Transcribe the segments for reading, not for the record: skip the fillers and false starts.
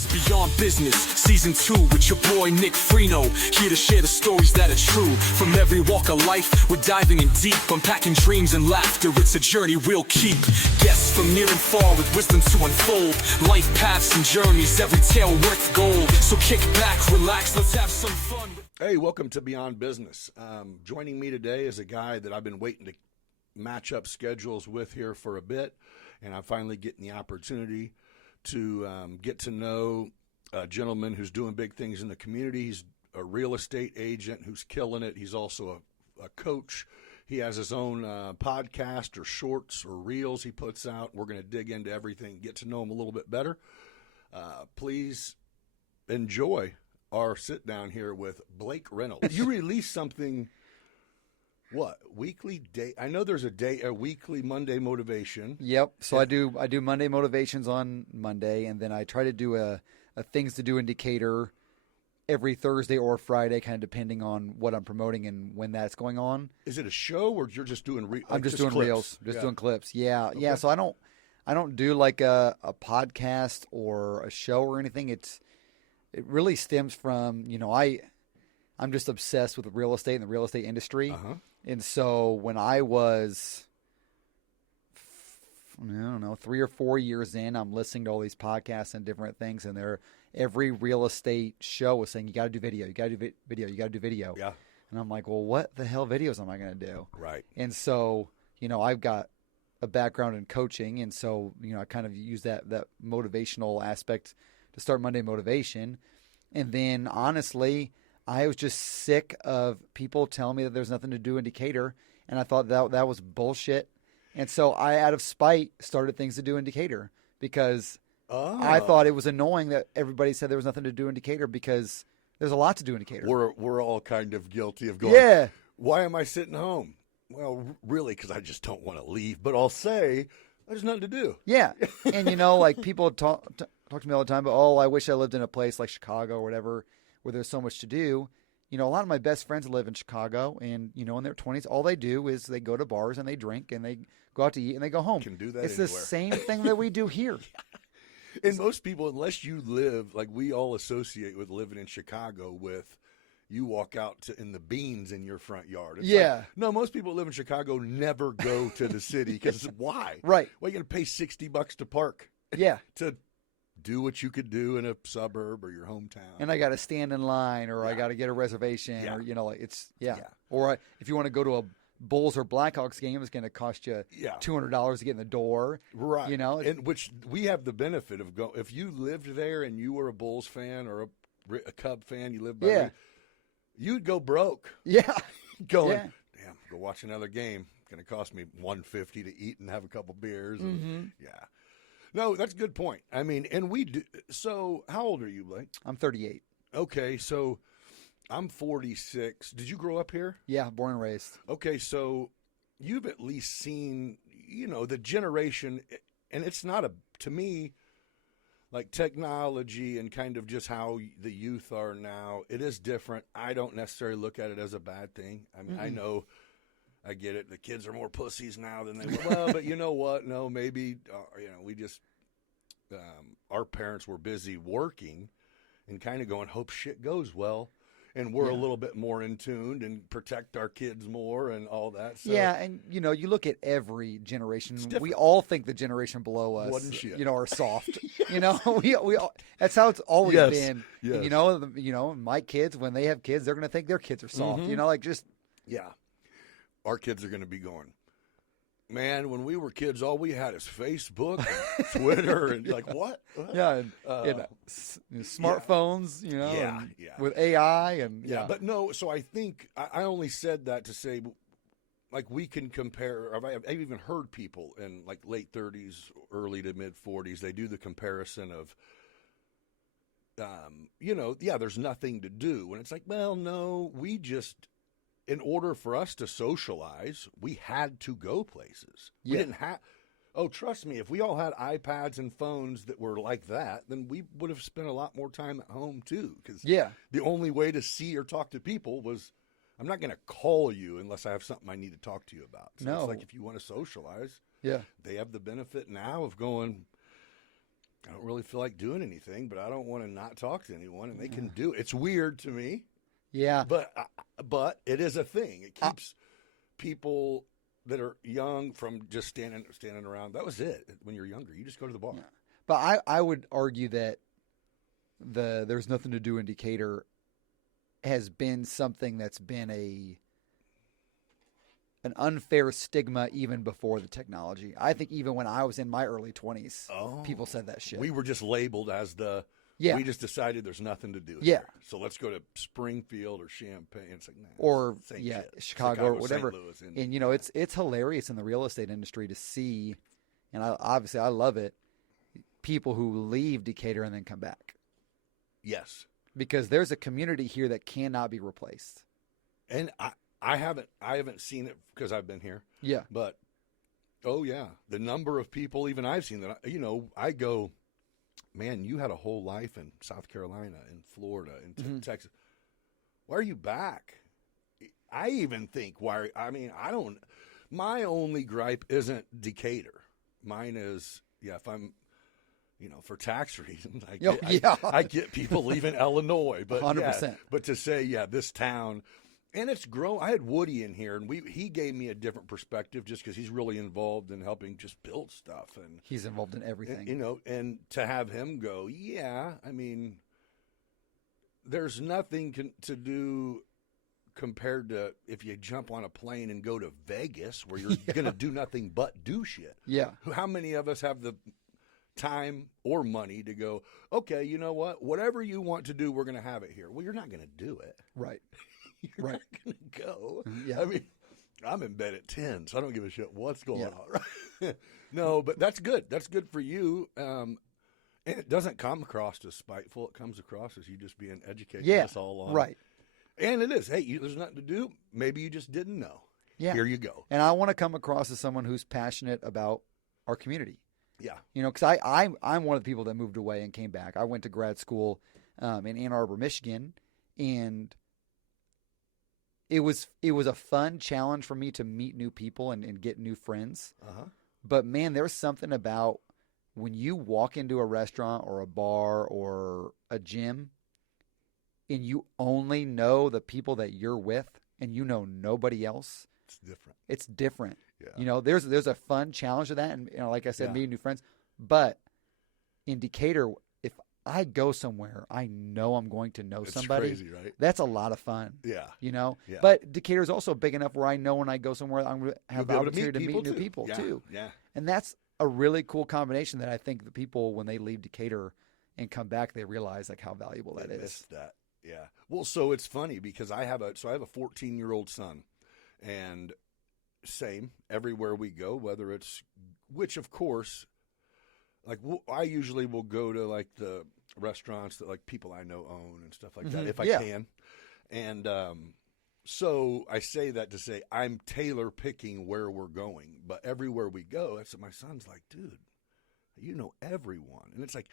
is Beyond Business, Season 2 with your boy Nick Freno. Here to share the stories that are true. From every walk of life, we're diving in deep, unpacking dreams and laughter. It's a journey we'll keep. Guests from near and far with wisdom to unfold. Life paths and journeys, every tale worth gold. So kick back, relax, let's have some fun. Hey, welcome to Beyond Business. Joining me today is a guy that I've been waiting to match up schedules with here for a bit, and I'm finally getting the opportunity to get to know a gentleman who's doing big things in the community. He's a real estate agent who's killing it. He's also a coach. He has his own podcast or shorts or reels he puts out. We're going to dig into everything, get to know him a little bit better. Please enjoy our sit down here with Blake Reynolds. You released something, what, weekly day? I know there's a weekly Monday motivation. Yep. So I do Monday motivations on Monday, and then I try to do a things to do indicator every Thursday or Friday, kind of depending on what I'm promoting and when that's going on. Is it a show or you're just doing I'm just doing clips? reels, doing clips. Yeah. Okay. Yeah. So I don't do like a podcast or a show or anything. It really stems from, I'm just obsessed with real estate and the real estate industry. Uh-huh. And so when I was, 3 or 4 years in, I'm listening to all these podcasts and different things, and every real estate show was saying, you got to do video, you got to do video, you got to do video. Yeah. And I'm like, well, what the hell videos am I going to do? Right. And so, I've got a background in coaching, and so, I kind of use that motivational aspect to start Monday Motivation. And then, honestly, I was just sick of people telling me that there's nothing to do in Decatur, and I thought that was bullshit. And so I, out of spite, started things to do in Decatur because I thought it was annoying that everybody said there was nothing to do in Decatur because there's a lot to do in Decatur. We're all kind of guilty of going, yeah. Why am I sitting home? Well, really, because I just don't want to leave. But I'll say there's nothing to do. Yeah. And, like people talk to me all the time about, I wish I lived in a place like Chicago or whatever where there's so much to do. A lot of my best friends live in Chicago, and, in their 20s, all they do is they go to bars and they drink and they go out to eat and they go home. Can do that It's anywhere. the same thing that we do here. And most people, unless you live, like we all associate with living in Chicago with, you walk out in the beans in your front yard. It's like, no, most people who live in Chicago never go to the city because why? Right. Well, you're going to pay $60 to park. Yeah. To do what you could do in a suburb or your hometown. And I got to stand in line, or I got to get a reservation, or Or if you want to go to a Bulls or Blackhawks game, it's going to cost you $200 to get in the door. Right. And which we have the benefit of if you lived there and you were a Bulls fan or a Cub fan, you lived by you'd go broke. Yeah. Damn, go watch another game. It's going to cost me $150 to eat and have a couple beers. And, yeah. No, that's a good point. I mean, and we do. So how old are you, Blake? I'm 38. Okay. So I'm 46. Did you grow up here? Yeah. Born and raised. Okay. So you've at least seen, the generation, and it's not to me, like technology and kind of just how the youth are now, it is different. I don't necessarily look at it as a bad thing. I mean, I know, I get it. The kids are more pussies now than they were. Well, but you know what? No, maybe, we just, our parents were busy working and kind of going, hope shit goes well. And we're a little bit more in tune and protect our kids more and all that. So, yeah, and you look at every generation. We all think the generation below us, are soft. we all, that's how it's always been. Yes. And, my kids, when they have kids, they're going to think their kids are soft. Our kids are going to be going, man, when we were kids, all we had is Facebook and Twitter and like what? Yeah, and smartphones, with AI and But no, so I think I only said that to say, like we can compare. I've even heard people in like late 30s, early to mid 40s. They do the comparison of, there's nothing to do, and it's like, well, no, we just. In order for us to socialize, we had to go places. We didn't have. Oh, trust me, if we all had iPads and phones that were like that, then we would have spent a lot more time at home too. Because the only way to see or talk to people was, I'm not going to call you unless I have something I need to talk to you about. So it's like if you want to socialize, they have the benefit now of going, I don't really feel like doing anything, but I don't want to not talk to anyone, and they can do it. It's weird to me. Yeah. But it is a thing. It keeps people that are young from just standing around. That was it. When you're younger, you just go to the bar. Yeah. But I would argue that there's nothing to do in Decatur has been something that's been an unfair stigma even before the technology. I think even when I was in my early 20s, people said that shit. We were just labeled as we just decided there's nothing to do here. So let's go to Springfield or Champaign. It's like, nah, or shit. Chicago or whatever. St. Louis, and you know, it's hilarious in the real estate industry to see, and obviously I love it, people who leave Decatur and then come back. Yes. Because there's a community here that cannot be replaced. And I haven't seen it because I've been here. Yeah. But the number of people even I've seen that I go, man, you had a whole life in South Carolina, in Florida, in Texas. Why are you back? I even think my only gripe isn't Decatur. Mine is, if I'm, for tax reasons, I get people leaving Illinois, but 100%. But to say, this town, and it's grown. I had Woody in here, and he gave me a different perspective just because he's really involved in helping just build stuff, and he's involved in everything. And to have him go, there's nothing to do compared to if you jump on a plane and go to Vegas, where you're going to do nothing but do shit. Yeah. How many of us have the time or money to go, okay, you know what? Whatever you want to do, we're going to have it here. Well, you're not going to do it. Right. You're not going to go. Yeah. I mean, I'm in bed at 10, so I don't give a shit what's going on. Right? No, but that's good. That's good for you. And it doesn't come across as spiteful. It comes across as you just being educated us all along. Right. And it is. Hey, there's nothing to do. Maybe you just didn't know. Yeah. Here you go. And I want to come across as someone who's passionate about our community. Yeah. Because I'm one of the people that moved away and came back. I went to grad school in Ann Arbor, Michigan, and it was a fun challenge for me to meet new people and get new friends. Uh-huh. But man, there's something about when you walk into a restaurant or a bar or a gym and you only know the people that you're with and you know nobody else. It's different. It's different. Yeah. There's a fun challenge to that, and like I said, meeting new friends. But in Decatur, if I go somewhere, I know I'm going to know somebody. It's crazy, right? That's a lot of fun. Yeah. Yeah. Yeah. But Decatur is also big enough where I know when I go somewhere, I'm going to have the opportunity to meet new people too. Yeah. And that's a really cool combination that I think the people, when they leave Decatur and come back, they realize like how valuable that is. Missed that. Yeah. Well, so it's funny because I have a 14-year-old son, and same everywhere we go, whether it's, which of course, like I usually will go to like the restaurants that like people I know own and stuff like that if I can. And so I say that to say I'm tailor picking where we're going, but everywhere we go, that's what my son's like, dude, you know everyone. And it's like,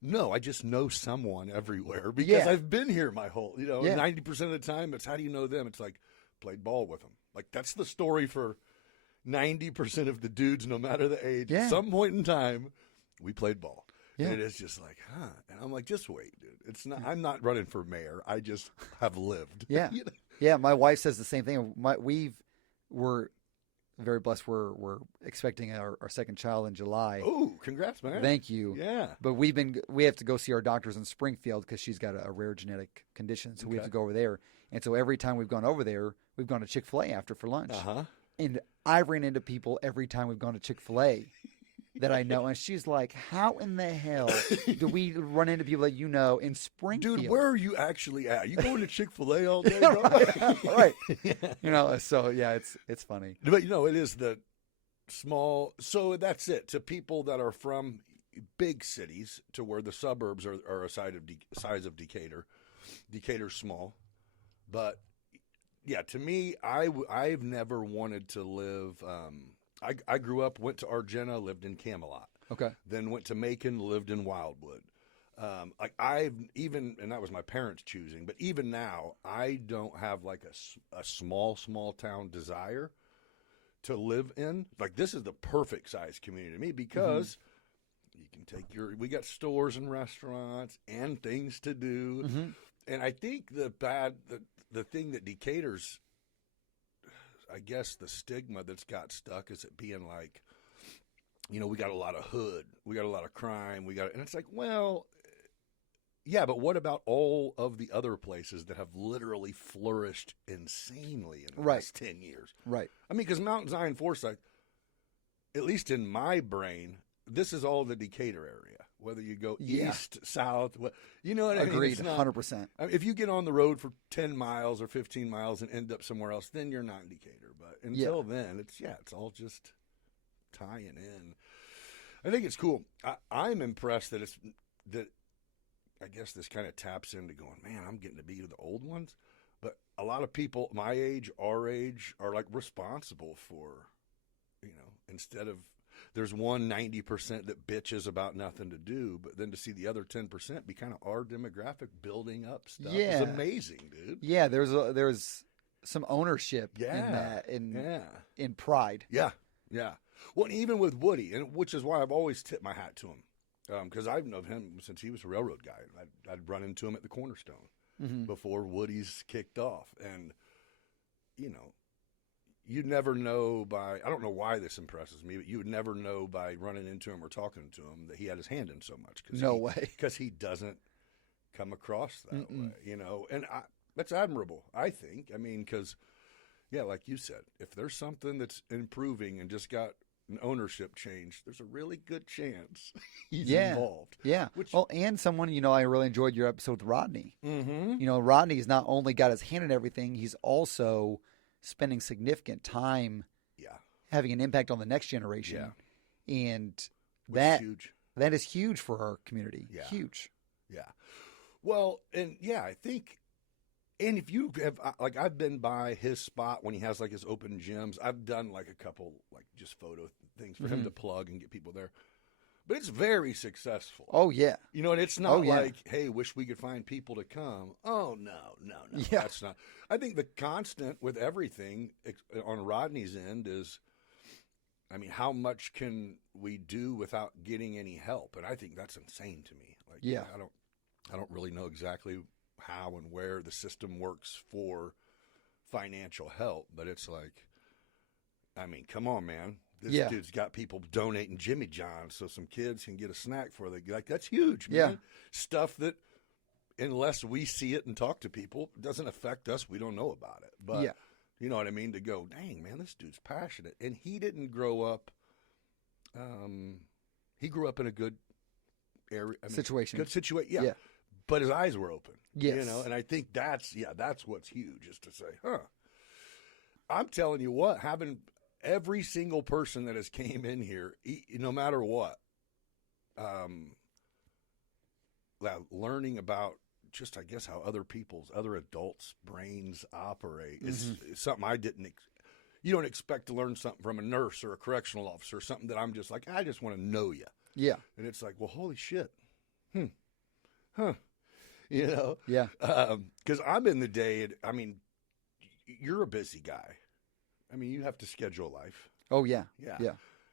no, I just know someone everywhere because I've been here my whole, 90% of the time it's how do you know them? It's like played ball with them. Like that's the story for 90% of the dudes, no matter the age. Yeah. At some point in time, we played ball. Yeah. And it is just like, And I'm like, just wait, dude. It's not. I'm not running for mayor. I just have lived. Yeah. Yeah. My wife says the same thing. We're very blessed. We're expecting our second child in July. Oh, congrats, man. Thank you. Yeah. But we have to go see our doctors in Springfield because she's got a rare genetic condition. So we have to go over there. And so every time we've gone over there, we've gone to Chick-fil-A after for lunch. Uh-huh. And I ran into people every time we've gone to Chick-fil-A that I know. And she's like, how in the hell do we run into people that you know in Springfield? Dude, where are you actually at? You going to Chick-fil-A all day, bro? Right. So yeah, it's funny. But it is the small. So that's it. To people that are from big cities to where the suburbs are a size of Decatur. Decatur's small. But yeah, to me, I've never wanted to live. I grew up, went to Argenta, lived in Camelot. Okay. Then went to Macon, lived in Wildwood. And that was my parents choosing. But even now, I don't have like a small town desire to live in. Like this is the perfect size community to me because You can take we got stores and restaurants and things to do. Mm-hmm. And I think the thing that Decatur's, I guess the stigma that's got stuck is it being like, we got a lot of hood, we got a lot of crime, and it's like, well, yeah, but what about all of the other places that have literally flourished insanely in the last 10 years? Right. I mean, because Mount Zion, Forsyth, at least in my brain, this is all the Decatur area. Whether you go east, south, you know what I mean? Agreed, It's not, 100%. I mean, if you get on the road for 10 miles or 15 miles and end up somewhere else, then you're not in Decatur. But until then, it's all just tying in. I think it's cool. I'm impressed that I guess this kind of taps into going, man, I'm getting to be the old ones. But a lot of people my age, our age, are like responsible for, instead of, there's 90% that bitches about nothing to do, but then to see the other 10% be kind of our demographic building up stuff is amazing, dude. Yeah, there's some ownership in that, in pride. Yeah. Well, and even with Woody, and which is why I've always tipped my hat to him, because I've known him since he was a railroad guy. I'd run into him at the Cornerstone before Woody's kicked off, and you'd never know I don't know why this impresses me, but you would never know by running into him or talking to him that he had his hand in so much. No way. Because he doesn't come across that way, and that's admirable, I think. I mean, because, like you said, if there's something that's improving and just got an ownership change, there's a really good chance he's involved. Yeah. And someone, I really enjoyed your episode with Rodney. Mm-hmm. Rodney's not only got his hand in everything, he's also spending significant time having an impact on the next generation. Yeah. And that is huge for our community. Yeah. Huge. Yeah. Well, and I think, and if you have, like, I've been by his spot when he has like his open gyms. I've done like a couple, like, just photo things for him to plug and get people there. But it's very successful. Oh, yeah. And it's not like, hey, wish we could find people to come. Oh, no. Yeah. That's not. I think the constant with everything on Rodney's end is, I mean, how much can we do without getting any help? And I think that's insane to me. Like, I don't really know exactly how and where the system works for financial help, but it's like, I mean, come on, man. This dude's got people donating Jimmy John's so some kids can get a snack for them. Like, that's huge, man. Yeah. Stuff that, unless we see it and talk to people, doesn't affect us. We don't know about it. But, you know what I mean? To go, dang, man, this dude's passionate. And he didn't grow up, he grew up in a good area. Situation. Good situation, yeah. But his eyes were open. Yes. And I think that's what's huge, is to say, I'm telling you what, having every single person that has came in here, no matter what, learning about just, I guess, how other adults' brains operate is something I didn't. You don't expect to learn something from a nurse or a correctional officer, something that I'm just like, I just want to know you. Yeah. And it's like, well, holy shit. Huh. Yeah. Because I'm in the day, I mean, you're a busy guy. I mean, you have to schedule life. Oh, yeah. Yeah.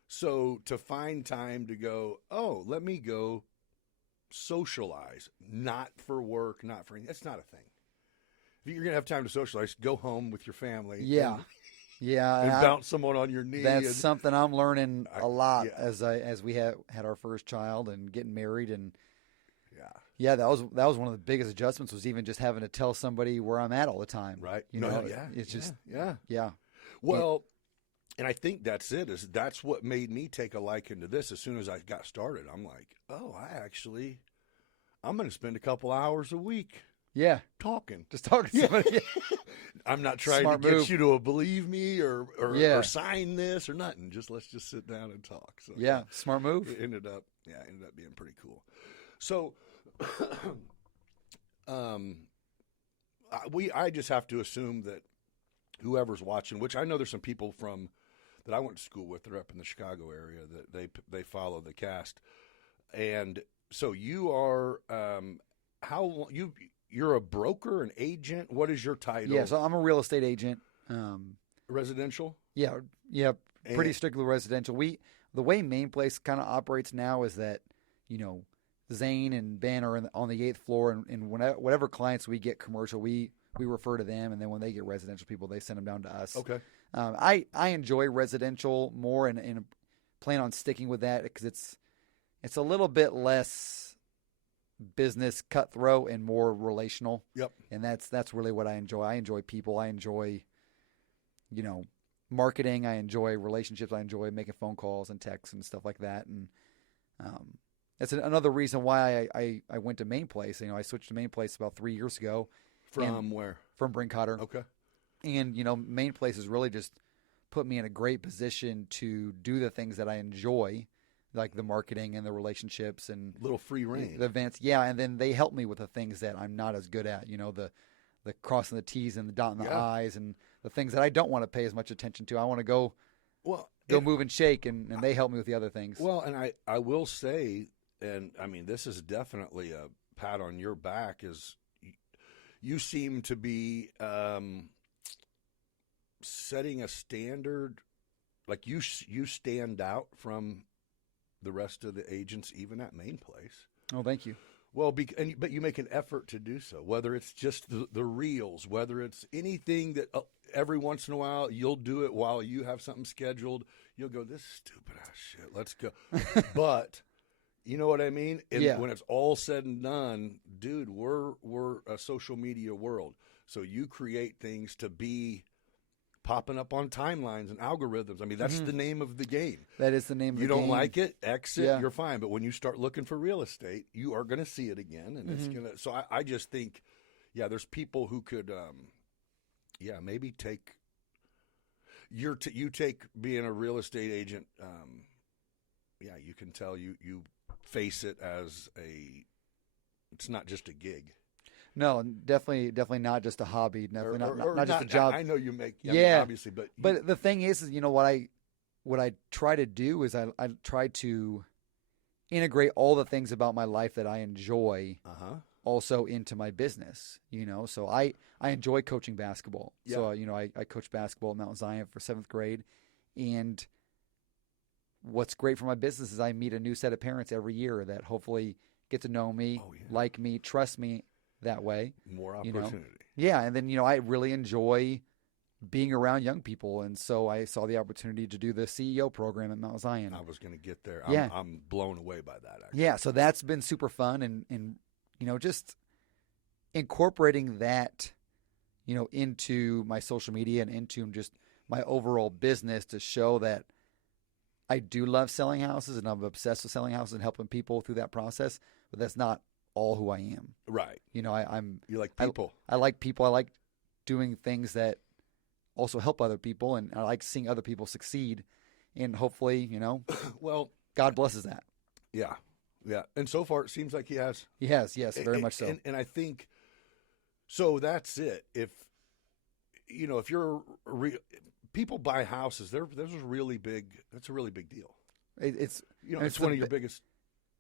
So to find time to go, let me go socialize, not for work, not for anything. That's not a thing. If you're going to have time to socialize, go home with your family. Yeah. And bounce someone on your knee. That's something I'm learning a lot as we had our first child and getting married. And that was one of the biggest adjustments, was even just having to tell somebody where I'm at all the time. Right. It's just. Well, and I think that's what made me take a liking to this. As soon as I got started, I'm like, I'm going to spend a couple hours a week. Yeah. Talking. Just talking to somebody. I'm not trying to get you to believe me or sign this or nothing. Let's just sit down and talk. So smart move. It ended up being pretty cool. So I just have to assume that whoever's watching, which I know there's some people that I went to school with, they're up in the Chicago area, that they follow the cast. And so you are you're a broker, an agent. What is your title? Yeah, so I'm a real estate agent. Residential? Yeah, pretty strictly residential. The way Main Place kind of operates now is that Zane and Ben are on the 8th floor, and whatever clients we get commercial, we refer to them, and then when they get residential people, they send them down to us. Okay. I enjoy residential more and plan on sticking with that because it's a little bit less business cutthroat and more relational. Yep. And that's really what I enjoy. I enjoy people. I enjoy, marketing. I enjoy relationships. I enjoy making phone calls and texts and stuff like that. And that's another reason why I went to Main Place. I switched to Main Place about 3 years ago. From where? From Brincotter. Okay. And, Main Place has really just put me in a great position to do the things that I enjoy, like the marketing and the relationships and little free reign. The events. Yeah, and then they help me with the things that I'm not as good at, the crossing the T's and the dotting the I's and the things that I don't want to pay as much attention to. I want to go move and shake, and they help me with the other things. Well, and I will say, and I mean, this is definitely a pat on your back, is you seem to be setting a standard, like you stand out from the rest of the agents, even at Main Place. Oh, thank you. Well, but you make an effort to do so, whether it's just the reels, whether it's anything that every once in a while you'll do it while you have something scheduled. You'll go, this stupid ass shit, let's go. But you know what I mean? And when it's all said and done, dude, we're a social media world. So you create things to be popping up on timelines and algorithms. I mean, that's the name of the game. That is the name of the game. You don't like it, exit, you're fine. But when you start looking for real estate, you are going to see it again. And it's going to, so I just think, there's people who could, maybe take, you take being a real estate agent, you can tell you face it as it's not just a gig. No, definitely not just a hobby. Definitely not just a job. I know you make, obviously, but the thing is what I try to do is I try to integrate all the things about my life that I enjoy also into my business. So I enjoy coaching basketball. Yeah. So I coach basketball at Mount Zion for 7th grade, and what's great for my business is I meet a new set of parents every year that hopefully get to know me, like me, trust me. That way, more opportunity. And then I really enjoy being around young people, and so I saw the opportunity to do the CEO program at Mount Zion. I was going to get there. Yeah. I'm blown away by that. Actually. Yeah, so that's been super fun, and just incorporating that into my social media and into just my overall business to show that I do love selling houses and I'm obsessed with selling houses and helping people through that process, but that's not all who I am. Right. You like people. I like people. I like doing things that also help other people, and I like seeing other people succeed. And hopefully, well, God blesses that. Yeah. Yeah. And so far it seems like he has. He has, yes, very much so. And I think so that's it. If you're people buy houses, that's a really big deal. It's it's one of your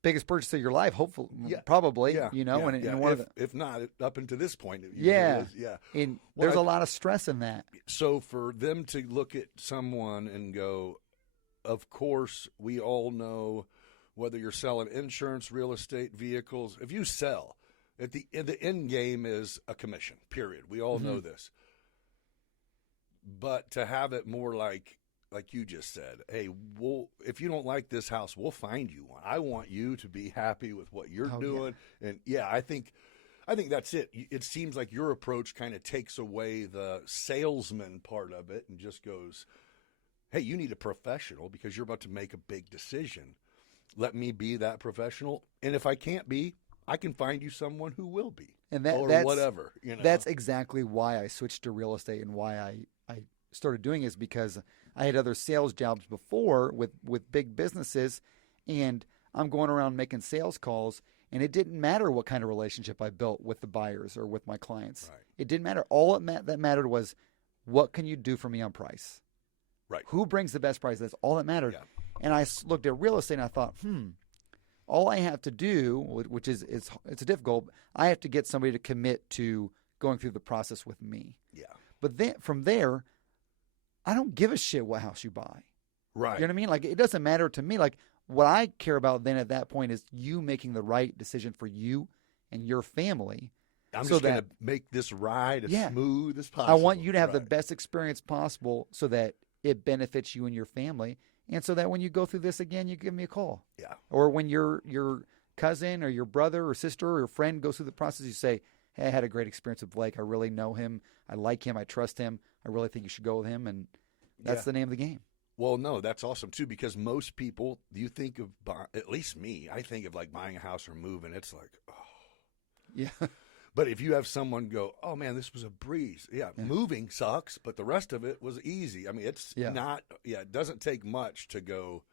biggest purchase of your life, hopefully, probably, if not up until this point. And there's a lot of stress in that. So for them to look at someone and go, of course, we all know whether you're selling insurance, real estate, vehicles, if you sell, the end game is a commission, period. We all know this. But to have it more like you just said, hey, if you don't like this house, we'll find you one. I want you to be happy with what you're doing. Yeah. And I think that's it. It seems like your approach kind of takes away the salesman part of it and just goes, hey, you need a professional because you're about to make a big decision. Let me be that professional. And if I can't be, I can find you someone who will be. And that's whatever. That's exactly why I switched to real estate and why I started doing it, is because I had other sales jobs before with big businesses, and I'm going around making sales calls, and it didn't matter what kind of relationship I built with the buyers or with my clients. Right. It didn't matter. All that mattered was, what can you do for me on price? Right. Who brings the best price? That's all that mattered. Yeah. And I looked at real estate and I thought, all I have to do, which is it's difficult, I have to get somebody to commit to going through the process with me. Yeah. But then from there, I don't give a shit what house you buy. Right. You know what I mean? Like, it doesn't matter to me. Like, what I care about then at that point is you making the right decision for you and your family. I'm so just going that- to make this ride as Yeah. smooth as possible. I want you to have the Right. best experience possible so that it benefits you and your family. And so that when you go through this again, you give me a call. Yeah. Or when your cousin or your brother or sister or your friend goes through the process, you say, hey, I had a great experience with Blake. I really know him. I like him. I trust him. I really think you should go with him. And that's Yeah. the name of the game. Well, no, that's awesome too, because most people, you think of, at least me, I think of like buying a house or moving. It's like, oh. Yeah. But if you have someone go, oh man, this was a breeze. Yeah, moving sucks, but the rest of it was easy. I mean, it's not, it doesn't take much to go.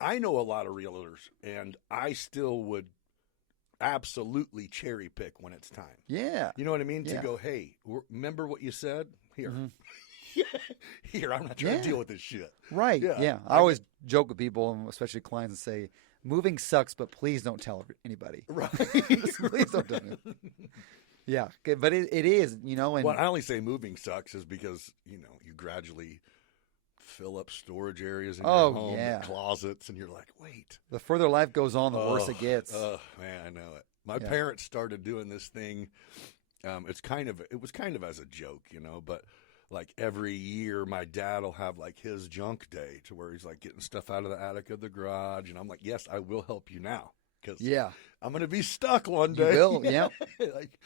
I know a lot of realtors, and I still would absolutely cherry pick when it's time. Yeah. You know what I mean? Yeah. To go, hey, remember what you said? Here. Mm-hmm. Here, I'm not trying to deal with this shit. Right. Yeah. Yeah. I always joke with people, and especially clients, and say, moving sucks, but please don't tell anybody. Right. Please don't tell me. Yeah. But it is, And Well, I only say moving sucks is because, you gradually fill up storage areas in your home, the closets, and you're like, wait. The further life goes on, the worse it gets. Oh, man, I know it. My parents started doing this thing. It was kind of as a joke, but like every year my dad will have like his junk day to where he's like getting stuff out of the attic of the garage. And I'm like, yes, I will help you now. Because I'm going to be stuck one day. You will, yeah. Like,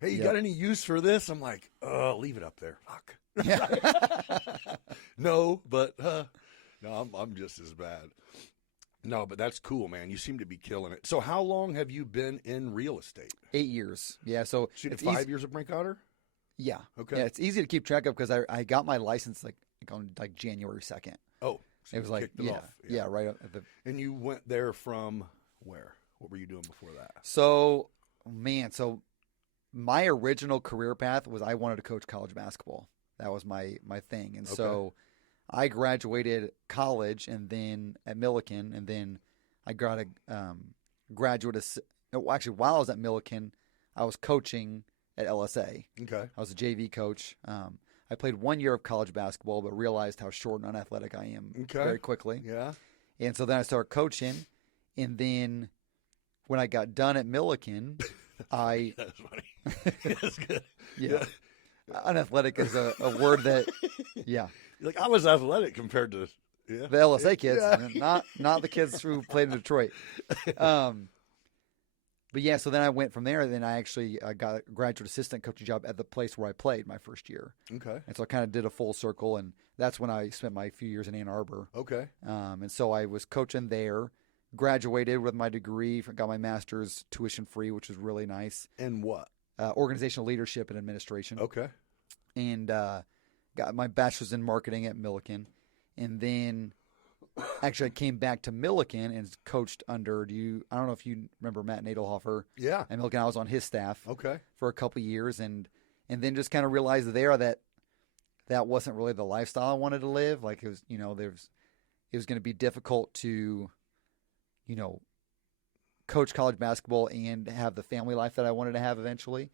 hey, you got any use for this? I'm like, oh, leave it up there. Fuck. Yeah. No, but no, I'm just as bad. No, but that's cool, man. You seem to be killing it. So how long have you been in real estate? 8 years. Yeah. So you did 5 years of Brink Otter? Yeah. Okay. Yeah, it's easy to keep track of because I got my license on January 2nd. Oh, so it was like kicked it off. Yeah, right at the. And you went there from where? What were you doing before that? So my original career path was I wanted to coach college basketball. That was my thing, and so I graduated college and then at Millikan, and then I got a actually while I was at Millikan, I was coaching at LSA. Okay. I was a JV coach. I played 1 year of college basketball, but realized how short and unathletic I am very quickly. Yeah. And so then I started coaching, and then when I got done at Millikan, That's funny. That's good. Yeah. Unathletic is a word that, You're like, I was athletic compared to the LSA kids, not the kids who played in Detroit. But yeah, so then I went from there. And then I actually got a graduate assistant coaching job at the place where I played my first year. Okay. And so I kind of did a full circle, and that's when I spent my few years in Ann Arbor. Okay. And so I was coaching there, graduated with my degree, got my master's tuition free, which was really nice. And what? Organizational leadership and administration. Okay. And got my bachelor's in marketing at Millikan. And then actually I came back to Millikan and coached under I don't know if you remember Matt Nadelhofer. Yeah. At Millikan, I was on his staff Okay. for a couple of years, and then just kind of realized there that wasn't really the lifestyle I wanted to live. Like it was, it was going to be difficult to, coach college basketball and have the family life that I wanted to have eventually.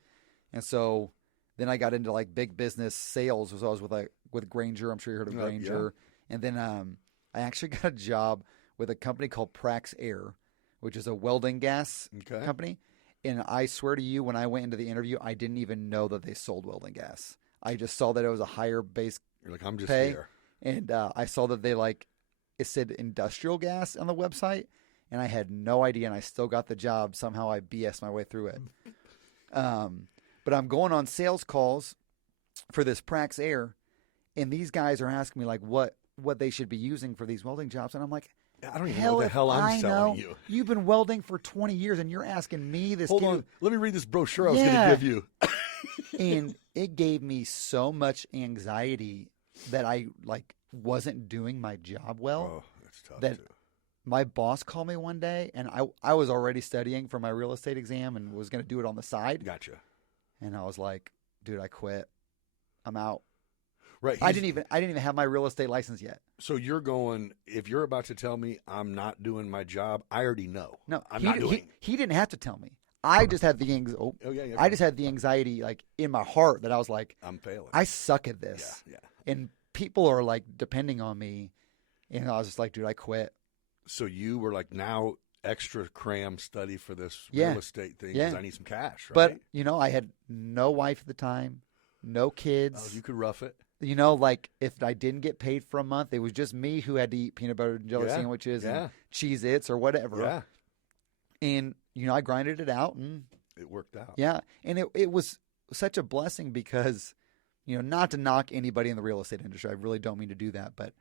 And so then I got into like big business sales. So I was with Granger. I'm sure you heard of Granger. Yeah. And then I actually got a job with a company called Prax Air, which is a welding gas company. And I swear to you, when I went into the interview, I didn't even know that they sold welding gas. I just saw that it was a higher base You're like, I'm just pay. here. And I saw that it said industrial gas on the website. And I had no idea, and I still got the job. Somehow I BS my way through it. But I'm going on sales calls for this Prax Air, and these guys are asking me like what they should be using for these welding jobs, and I'm like, I don't even know what the hell I'm selling you. You've been welding for 20 years, and you're asking me this. Hold on, let me read this brochure I was going to give you. And it gave me so much anxiety that I wasn't doing my job well. Oh, that's tough that too. My boss called me one day, and I was already studying for my real estate exam and was going to do it on the side. Gotcha. And I was like, dude, I quit. I'm out. Right. I didn't even have my real estate license yet. So you're going, if you're about to tell me I'm not doing my job, I already know. No, I'm not doing it. He didn't have to tell me. I just had the I just had the anxiety in my heart that I was like, I'm failing. I suck at this. Yeah. And people are depending on me. And I was just like, dude, I quit. So you were like, now extra cram study for this Yeah. real estate thing because Yeah. I need some cash, right? But, I had no wife at the time, no kids. Oh, you could rough it. Like if I didn't get paid for a month, it was just me who had to eat peanut butter and jelly Yeah. sandwiches Yeah. and Cheez-Its or whatever. Yeah. And, I grinded it out and It worked out. yeah. And it was such a blessing because, not to knock anybody in the real estate industry. I really don't mean to do that, but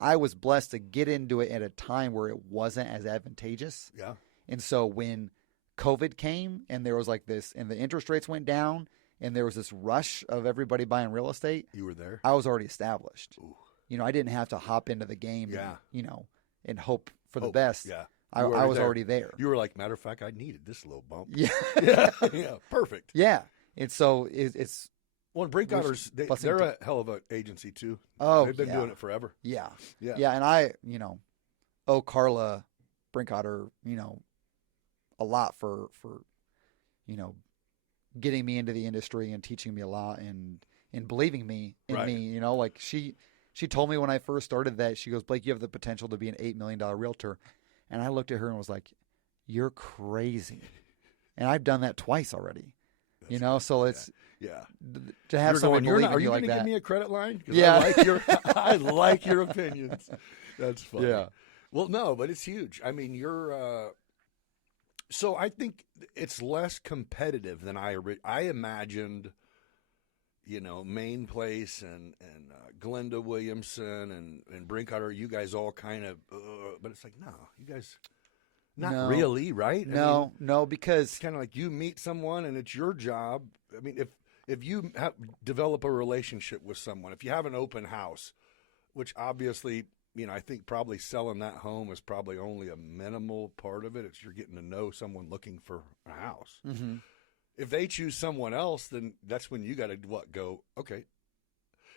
I was blessed to get into it at a time where it wasn't as advantageous. Yeah. And so when COVID came and there was like this, and the interest rates went down and there was this rush of everybody buying real estate, You were there. I was already established. Ooh. I didn't have to hop into the game, Yeah. and hope for the Hope. best. Yeah. I You were was there. already there. You were like, matter of fact, I needed this little bump. Yeah. Yeah. Yeah. Perfect. Yeah. And so it's Well, and Brinkotters, Blessing they're to- a hell of an agency too. oh, They've been yeah. doing it forever. Yeah. Yeah. Yeah. And I, owe Carla Brinkotter, a lot for, getting me into the industry and teaching me a lot and believing in me. Like she told me when I first started that she goes, Blake, you have the potential to be an $8 million realtor. And I looked at her and was like, you're crazy. And I've done that twice already, so it's Yeah. to have someone you're believe not, are in you you going like to give that. me a credit line? 'Cause Yeah. I like your opinions. That's funny. Yeah. Well, no, but it's huge. I mean, so I think it's less competitive than I imagined. Main Place and Glenda Williamson and Brinkotter, you guys all kind of, but it's like, no, you guys, not No. really, right? No, because It's kind of like you meet someone and it's your job. I mean, if you develop a relationship with someone, if you have an open house, which obviously, I think probably selling that home is probably only a minimal part of it. It's you're getting to know someone looking for a house. mm-hmm. If they choose someone else, then that's when you got to go, okay,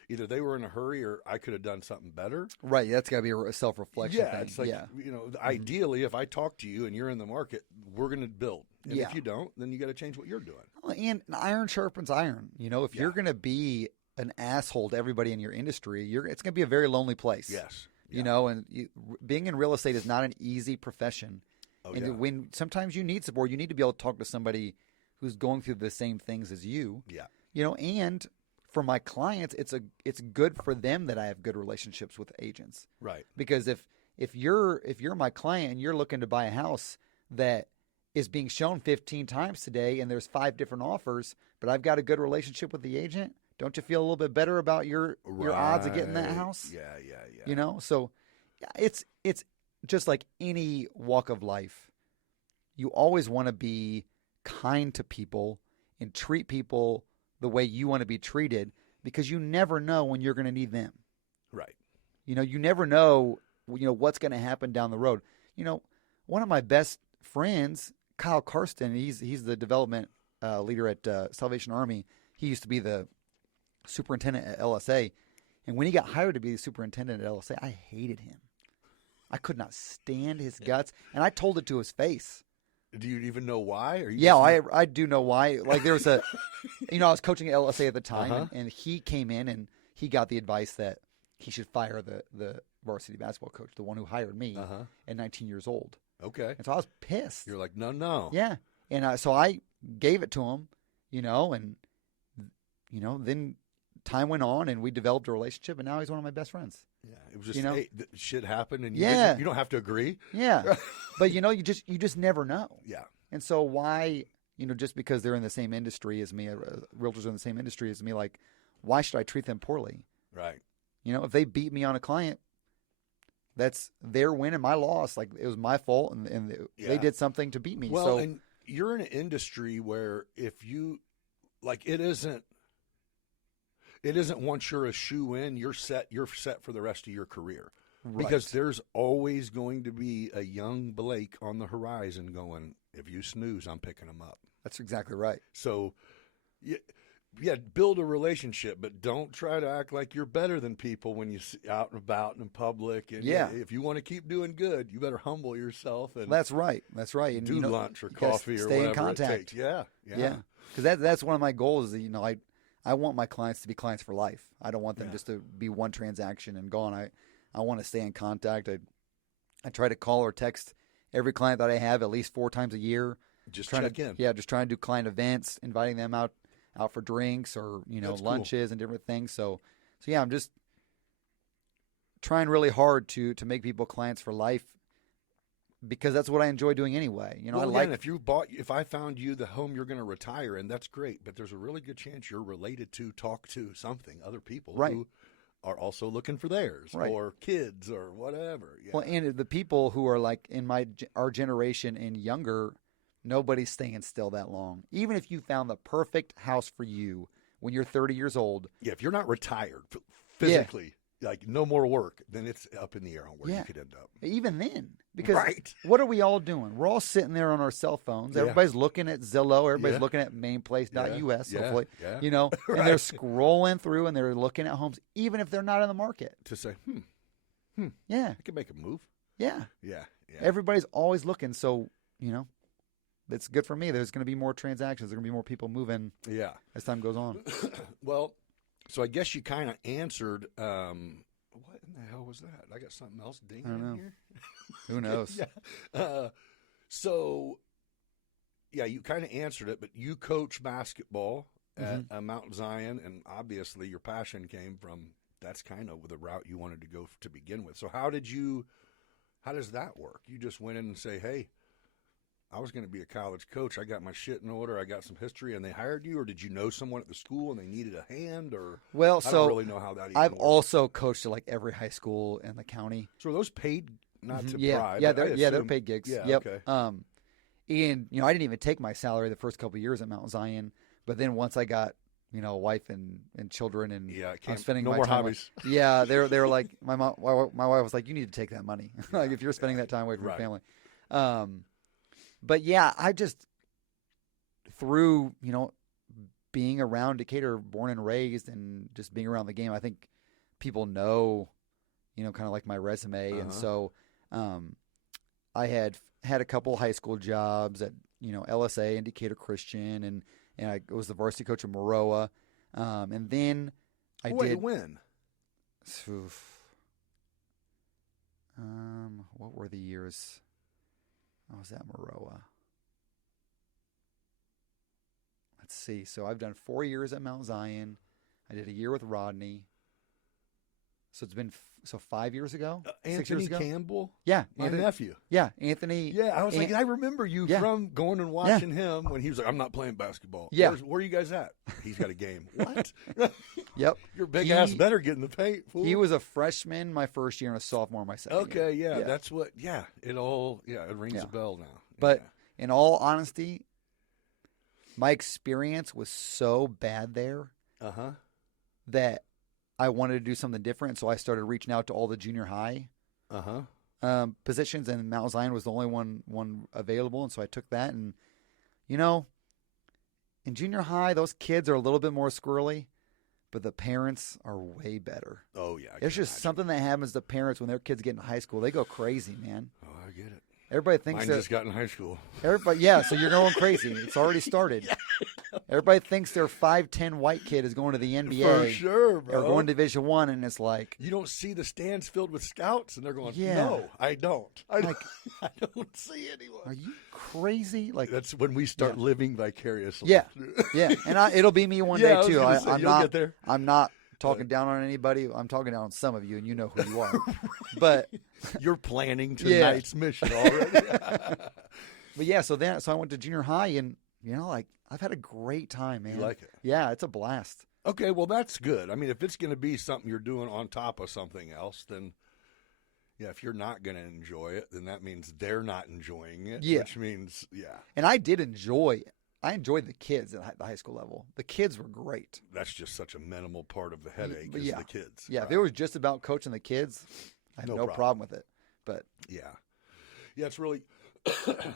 either they were in a hurry or I could have done something better. Right, that's got to be a self-reflection Yeah, thing. it's like, ideally, if I talk to you and you're in the market, we're going to build. And Yeah. if you don't, then you got to change what you're doing. Well, and iron sharpens iron. If you're going to be an asshole to everybody in your industry, it's going to be a very lonely place. Yes. Being in real estate is not an easy profession. Oh, and yeah. when sometimes you need support, you need to be able to talk to somebody who's going through the same things as you. Yeah. And for my clients, it's good for them that I have good relationships with agents. Right. Because if you're my client and you're looking to buy a house that is being shown 15 times today and there's 5 different offers, but I've got a good relationship with the agent, don't you feel a little bit better about your odds of getting that house? Yeah. So it's just like any walk of life. You always want to be kind to people and treat people the way you want to be treated because you never know when you're going to need them. Right. You never know, what's going to happen down the road. One of my best friends, Kyle Karsten, he's the development leader at Salvation Army. He used to be the superintendent at LSA. And when he got hired to be the superintendent at LSA, I hated him. I could not stand his guts. And I told it to his face. Do you even know why? Or I do know why. Like there was I was coaching at LSA at the time, and he came in and he got the advice that he should fire the varsity basketball coach, the one who hired me at 19 years old. Okay. And so I was pissed. You're like, no. Yeah. And so I gave it to him, and then time went on and we developed a relationship, and now he's one of my best friends. Yeah. It was just, hey, shit happened, and you don't have to agree. Yeah. But, you just never know. Yeah. And so why, just because they're in the same industry as me, realtors are in the same industry as me, like, why should I treat them poorly? Right. If they beat me on a client, that's their win and my loss. Like, it was my fault, and they did something to beat me. Well, and you're in an industry where if you, like, it isn't once you're a shoe-in, you're set for the rest of your career. Right. Because there's always going to be a young Blake on the horizon going, if you snooze, I'm picking him up. That's exactly right. So, yeah, build a relationship, but don't try to act like you're better than people when you're out and about in public. And if you want to keep doing good, you better humble yourself. And That's right. And do lunch or coffee or stay whatever in contact. it takes. Yeah. Because that's one of my goals. Is I want my clients to be clients for life. I don't want them just to be one transaction and gone. I want to stay in contact. I try to call or text every client that I have at least 4 times a year. Just trying check to, in. Yeah, just trying to do client events, inviting them out for drinks or That's lunches and different things. So yeah, I'm just trying really hard to make people clients for life because that's what I enjoy doing anyway. Well, again, if I found you the home you're going to retire in, that's great. But there's a really good chance you're related to, talk to other people who are also looking for theirs or kids or whatever. Yeah. Well, and the people who are like in our generation and younger, nobody's staying still that long. Even if you found the perfect house for you when you're 30 years old. Yeah, if you're not retired physically, like no more work, then it's up in the air on where you could end up. Even then. Because what are we all doing? We're all sitting there on our cell phones. Yeah. Everybody's looking at Zillow. Everybody's looking at mainplace.us, hopefully. Yeah. And they're scrolling through and they're looking at homes, even if they're not in the market. To say, yeah. I could make a move. Yeah. Yeah. Everybody's always looking. So, it's good for me. There's going to be more transactions. There's going to be more people moving as time goes on. Well, so I guess you kind of answered what in the hell was that? I got something else dinging in here? Who knows? You kind of answered it, but you coach basketball at Mount Zion, and obviously your passion came from that's kind of the route you wanted to go to begin with. So how does that work? You just went in and say, hey, I was going to be a college coach. I got my shit in order. I got some history, and they hired you, or did you know someone at the school and they needed a hand? Or I don't really know how that. I've also coached at like every high school in the county. So are those paid? Not to pry. They're paid gigs. Yeah, yep. Okay. And I didn't even take my salary the first couple of years at Mount Zion, but then once I got a wife and children and I was spending no my more time hobbies. they were like my wife was like, you need to take that money like if you're spending that time away from your family. But yeah, I just through being around Decatur, born and raised, and just being around the game, I think people know kind of like my resume, and so I had a couple high school jobs at LSA and Decatur Christian, and I was the varsity coach of Maroa, and then I did when. What were the years? I was at Maroa. Let's see. So I've done 4 years at Mount Zion. I did a year with Rodney. So it's been 5 years ago. 6 years ago. Anthony Campbell. Yeah, my nephew. Yeah, Anthony. Yeah, I was like, I remember you from going and watching him when he was like, I'm not playing basketball. Yeah, where are you guys at? He's got a game. What? Yep. Your big ass better get in the paint. Fool. He was a freshman my first year and a sophomore my second year. Okay, that's what. Yeah, it rings a bell now. But in all honesty, my experience was so bad there that I wanted to do something different. So I started reaching out to all the junior high positions, and Mount Zion was the only one available. And so I took that. And, in junior high, those kids are a little bit more squirrely, but the parents are way better. Oh, yeah. There's just something that happens to parents when their kids get in high school. They go crazy, man. Oh, I get it. Everybody thinks Mine just got in high school. Everybody, so you're going crazy. It's already started. Everybody thinks their 5'10" white kid is going to the NBA. For sure, bro. Or going to Division I, and it's like you don't see the stands filled with scouts, and they're going, no, I don't. I don't see anyone. Are you crazy? Like that's when we start living vicariously. Yeah, and it'll be me one day too. I'm not. Get there. I'm not talking down on anybody. I'm talking down on some of you, and you know who you are. But you're planning tonight's mission already. But so I went to junior high, and I've had a great time, man. You like it? Yeah, it's a blast. Okay, well that's good. I mean, if it's going to be something you're doing on top of something else, then if you're not going to enjoy it, then that means they're not enjoying it. Yeah, which means And I enjoyed the kids at the high school level. The kids were great. That's just such a minimal part of the headache is the kids. Yeah, if it was just about coaching the kids, I have no problem with it. But it's really.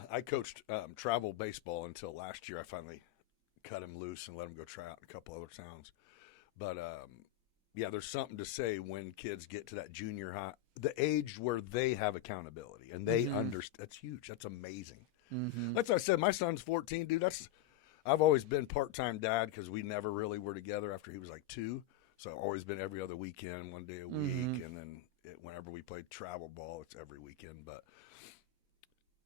I coached travel baseball until last year. I finally cut him loose and let him go try out in a couple other towns. But there's something to say when kids get to that junior high, the age where they have accountability and they understand. That's huge. That's amazing. Mm-hmm. That's what I said. My son's 14, dude. I've always been part-time dad because we never really were together after he was like 2. So I've always been every other weekend, 1 day a week, and then whenever we played travel ball, it's every weekend. But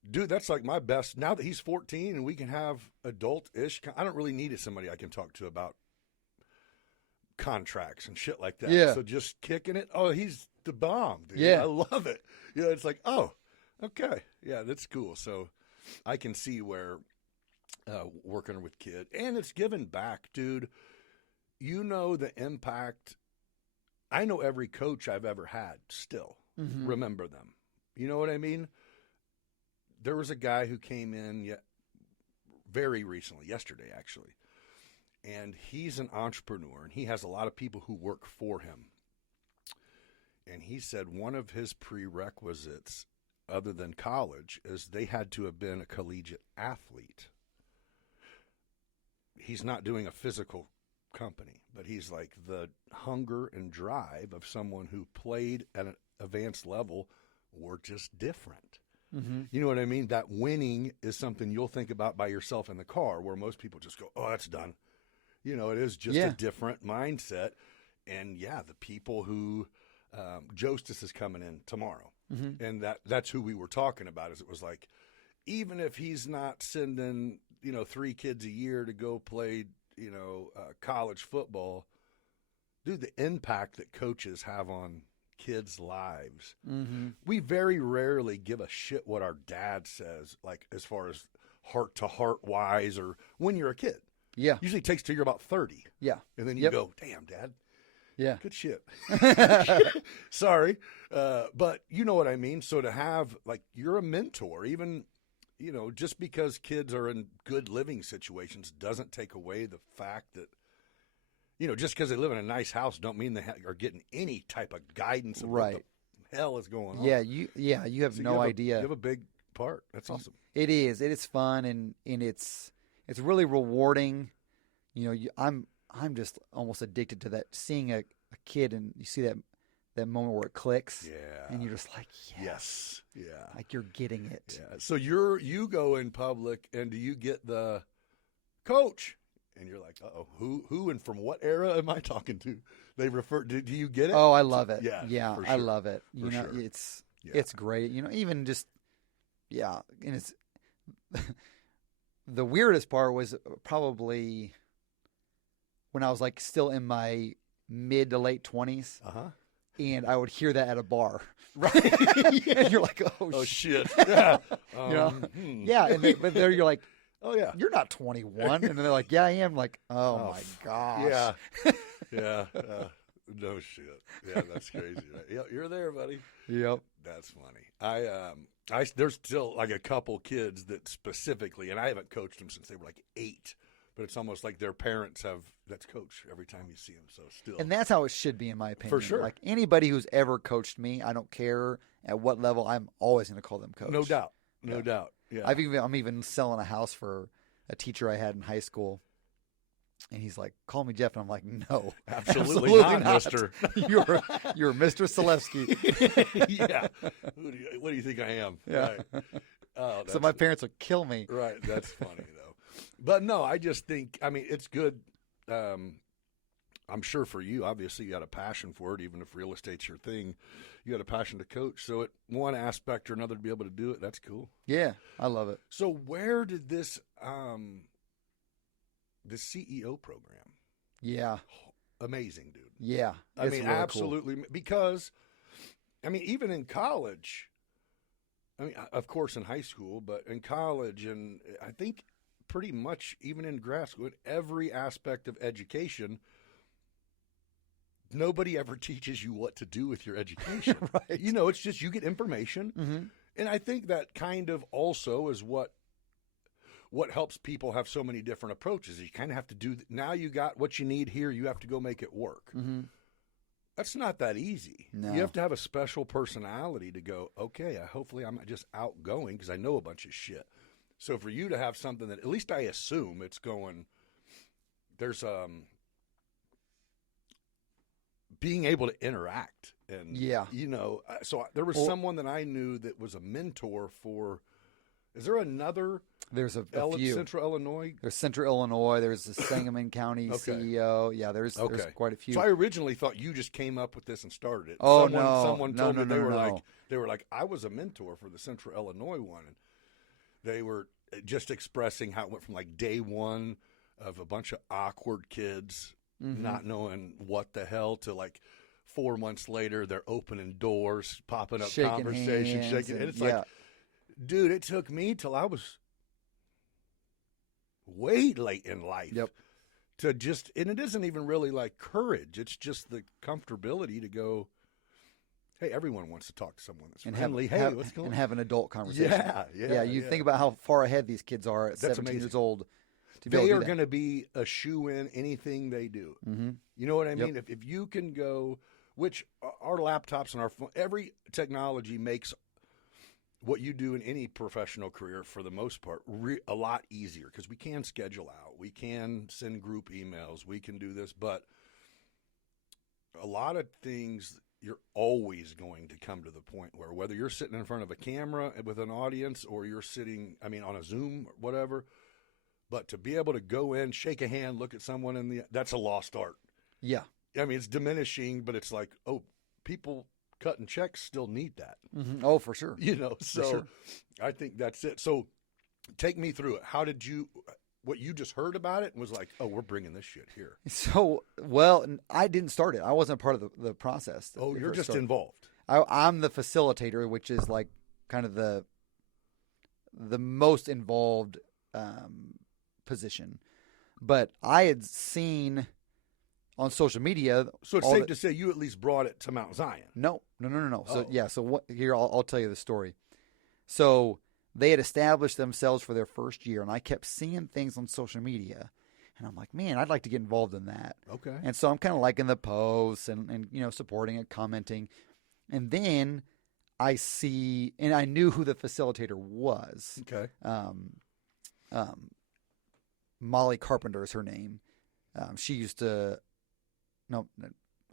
dude, that's like my best. Now that he's 14 and we can have adult-ish, I don't really need somebody I can talk to about contracts and shit like that. Yeah. So just kicking it. Oh, he's the bomb, dude. Yeah. I love it. It's like, oh, okay. Yeah, that's cool. So I can see where working with kids, and it's giving back, dude. You know the impact. I know every coach I've ever had still remember them. You know what I mean? There was a guy who came in very recently, yesterday actually, and he's an entrepreneur, and he has a lot of people who work for him. And he said one of his prerequisites, other than college, is they had to have been a collegiate athlete. He's not doing a physical company, but he's like the hunger and drive of someone who played at an advanced level were just different. You know what I mean? That winning is something you'll think about by yourself in the car, where most people just go, oh, that's done. You know, it is just a different mindset. And yeah, the people who Jostis is coming in tomorrow, and that's who we were talking about. Is it was like, even if he's not sending 3 kids a year to go play college football, dude, the impact that coaches have on kids' lives. We very rarely give a shit what our dad says, like as far as heart to heart wise, or when you're a kid. Yeah. Usually takes till you're about 30. Yeah. And then you go, damn, Dad. Yeah. Good shit. Sorry. But you know what I mean? So to have, like, you're a mentor, even, just because kids are in good living situations doesn't take away the fact that, just because they live in a nice house don't mean they are getting any type of guidance of what the hell is going on. Yeah, you have no idea. You have a big part. That's awesome. It is. It is fun, and it's really rewarding. I'm just almost addicted to that, seeing a kid, and you see that moment where it clicks. Yeah. And you're just like, yes. Yeah. Like you're getting it. Yeah. So you go in public, and do you get the coach? And you're like, uh-oh, who and from what era am I talking to? They refer. Do you get it? Oh, I love it. Yeah, yeah, sure. I love it. Sure. It's great. Even just and it's the weirdest part was probably when I was like still in my mid to late 20s. And I would hear that at a bar. Right. And you're like, oh shit. Yeah. Yeah. But there you're like, oh, yeah. You're not 21. And they're like, yeah, I am. Like, oh my gosh. Yeah. Yeah. No shit. Yeah, that's crazy. Right? Yeah, you're there, buddy. Yep. That's funny. There's still like a couple kids that specifically, and I haven't coached them since they were like 8, but it's almost like their parents that's coach every time you see them. So still. And that's how it should be, in my opinion. For sure. Like anybody who's ever coached me, I don't care at what level, I'm always going to call them coach. No doubt. No doubt. Yeah. I'm even selling a house for a teacher I had in high school. And he's like, call me Jeff. And I'm like, no, absolutely not, mister. You're Mr. Selewski. Yeah. What do you think I am? Yeah. Right. Oh, so my parents would kill me. Right. That's funny, though. But no, I just think, it's good. I'm sure for you, obviously, you got a passion for it, even if real estate's your thing. You got a passion to coach. So at one aspect or another to be able to do it, that's cool. Yeah, I love it. So where did this the CEO program? Yeah. Amazing, dude. Yeah. Really absolutely. Cool. Because, even in college, of course in high school, but in college, and I think pretty much even in grad school, in every aspect of education, nobody ever teaches you what to do with your education. Right. It's just you get information. Mm-hmm. And I think that kind of also is what helps people have so many different approaches. You kind of have to do, now you got what you need here, you have to go make it work. Mm-hmm. That's not that easy. No. You have to have a special personality to go, okay, hopefully I'm not just outgoing because I know a bunch of shit. So for you to have something that, at least I assume it's going, there's being able to interact. And, so there was someone that I knew that was a mentor for, is there another There's a few. Central Illinois. There's Central Illinois. There's the Sangamon County CEO. Yeah, there's quite a few. So I originally thought you just came up with this and started it. Oh, Someone told me they were like, I was a mentor for the Central Illinois one, and they were just expressing how it went from like day one of a bunch of awkward kids not knowing what the hell to like 4 months later they're opening doors, popping up conversations, shaking. And it's like, dude, it took me till I was way late in life to just, and it isn't even really like courage. It's just the comfortability to go, hey, everyone wants to talk to someone that's friendly. What's going on? And have an adult conversation. Yeah. You think about how far ahead these kids are at 17 years old. They are going to be a shoe-in anything they do. Mm-hmm. You know what I mean? If you can go, which our laptops and our phone, every technology makes what you do in any professional career, for the most part, a lot easier, because we can schedule out. We can send group emails. We can do this. But a lot of things, you're always going to come to the point where whether you're sitting in front of a camera with an audience or you're sitting, on a Zoom or whatever, but to be able to go in, shake a hand, look at someone that's a lost art. Yeah. It's diminishing, but it's like, people cutting checks still need that. Mm-hmm. Oh, for sure. I think that's it. So take me through it. How did what you just heard about it and was like, we're bringing this shit here? So, I didn't start it. I wasn't part of the process. You're just involved. I'm the facilitator, which is like kind of the most involved position. But I had seen on social media. So it's safe to say you at least brought it to Mount Zion. No. So what? Here, I'll tell you the story. So they had established themselves for their first year, and I kept seeing things on social media, and I'm like, man, I'd like to get involved in that. Okay. And so I'm kind of liking the posts and supporting it, commenting, and then I see, and I knew who the facilitator was. Okay. Molly Carpenter is her name. She used to. No,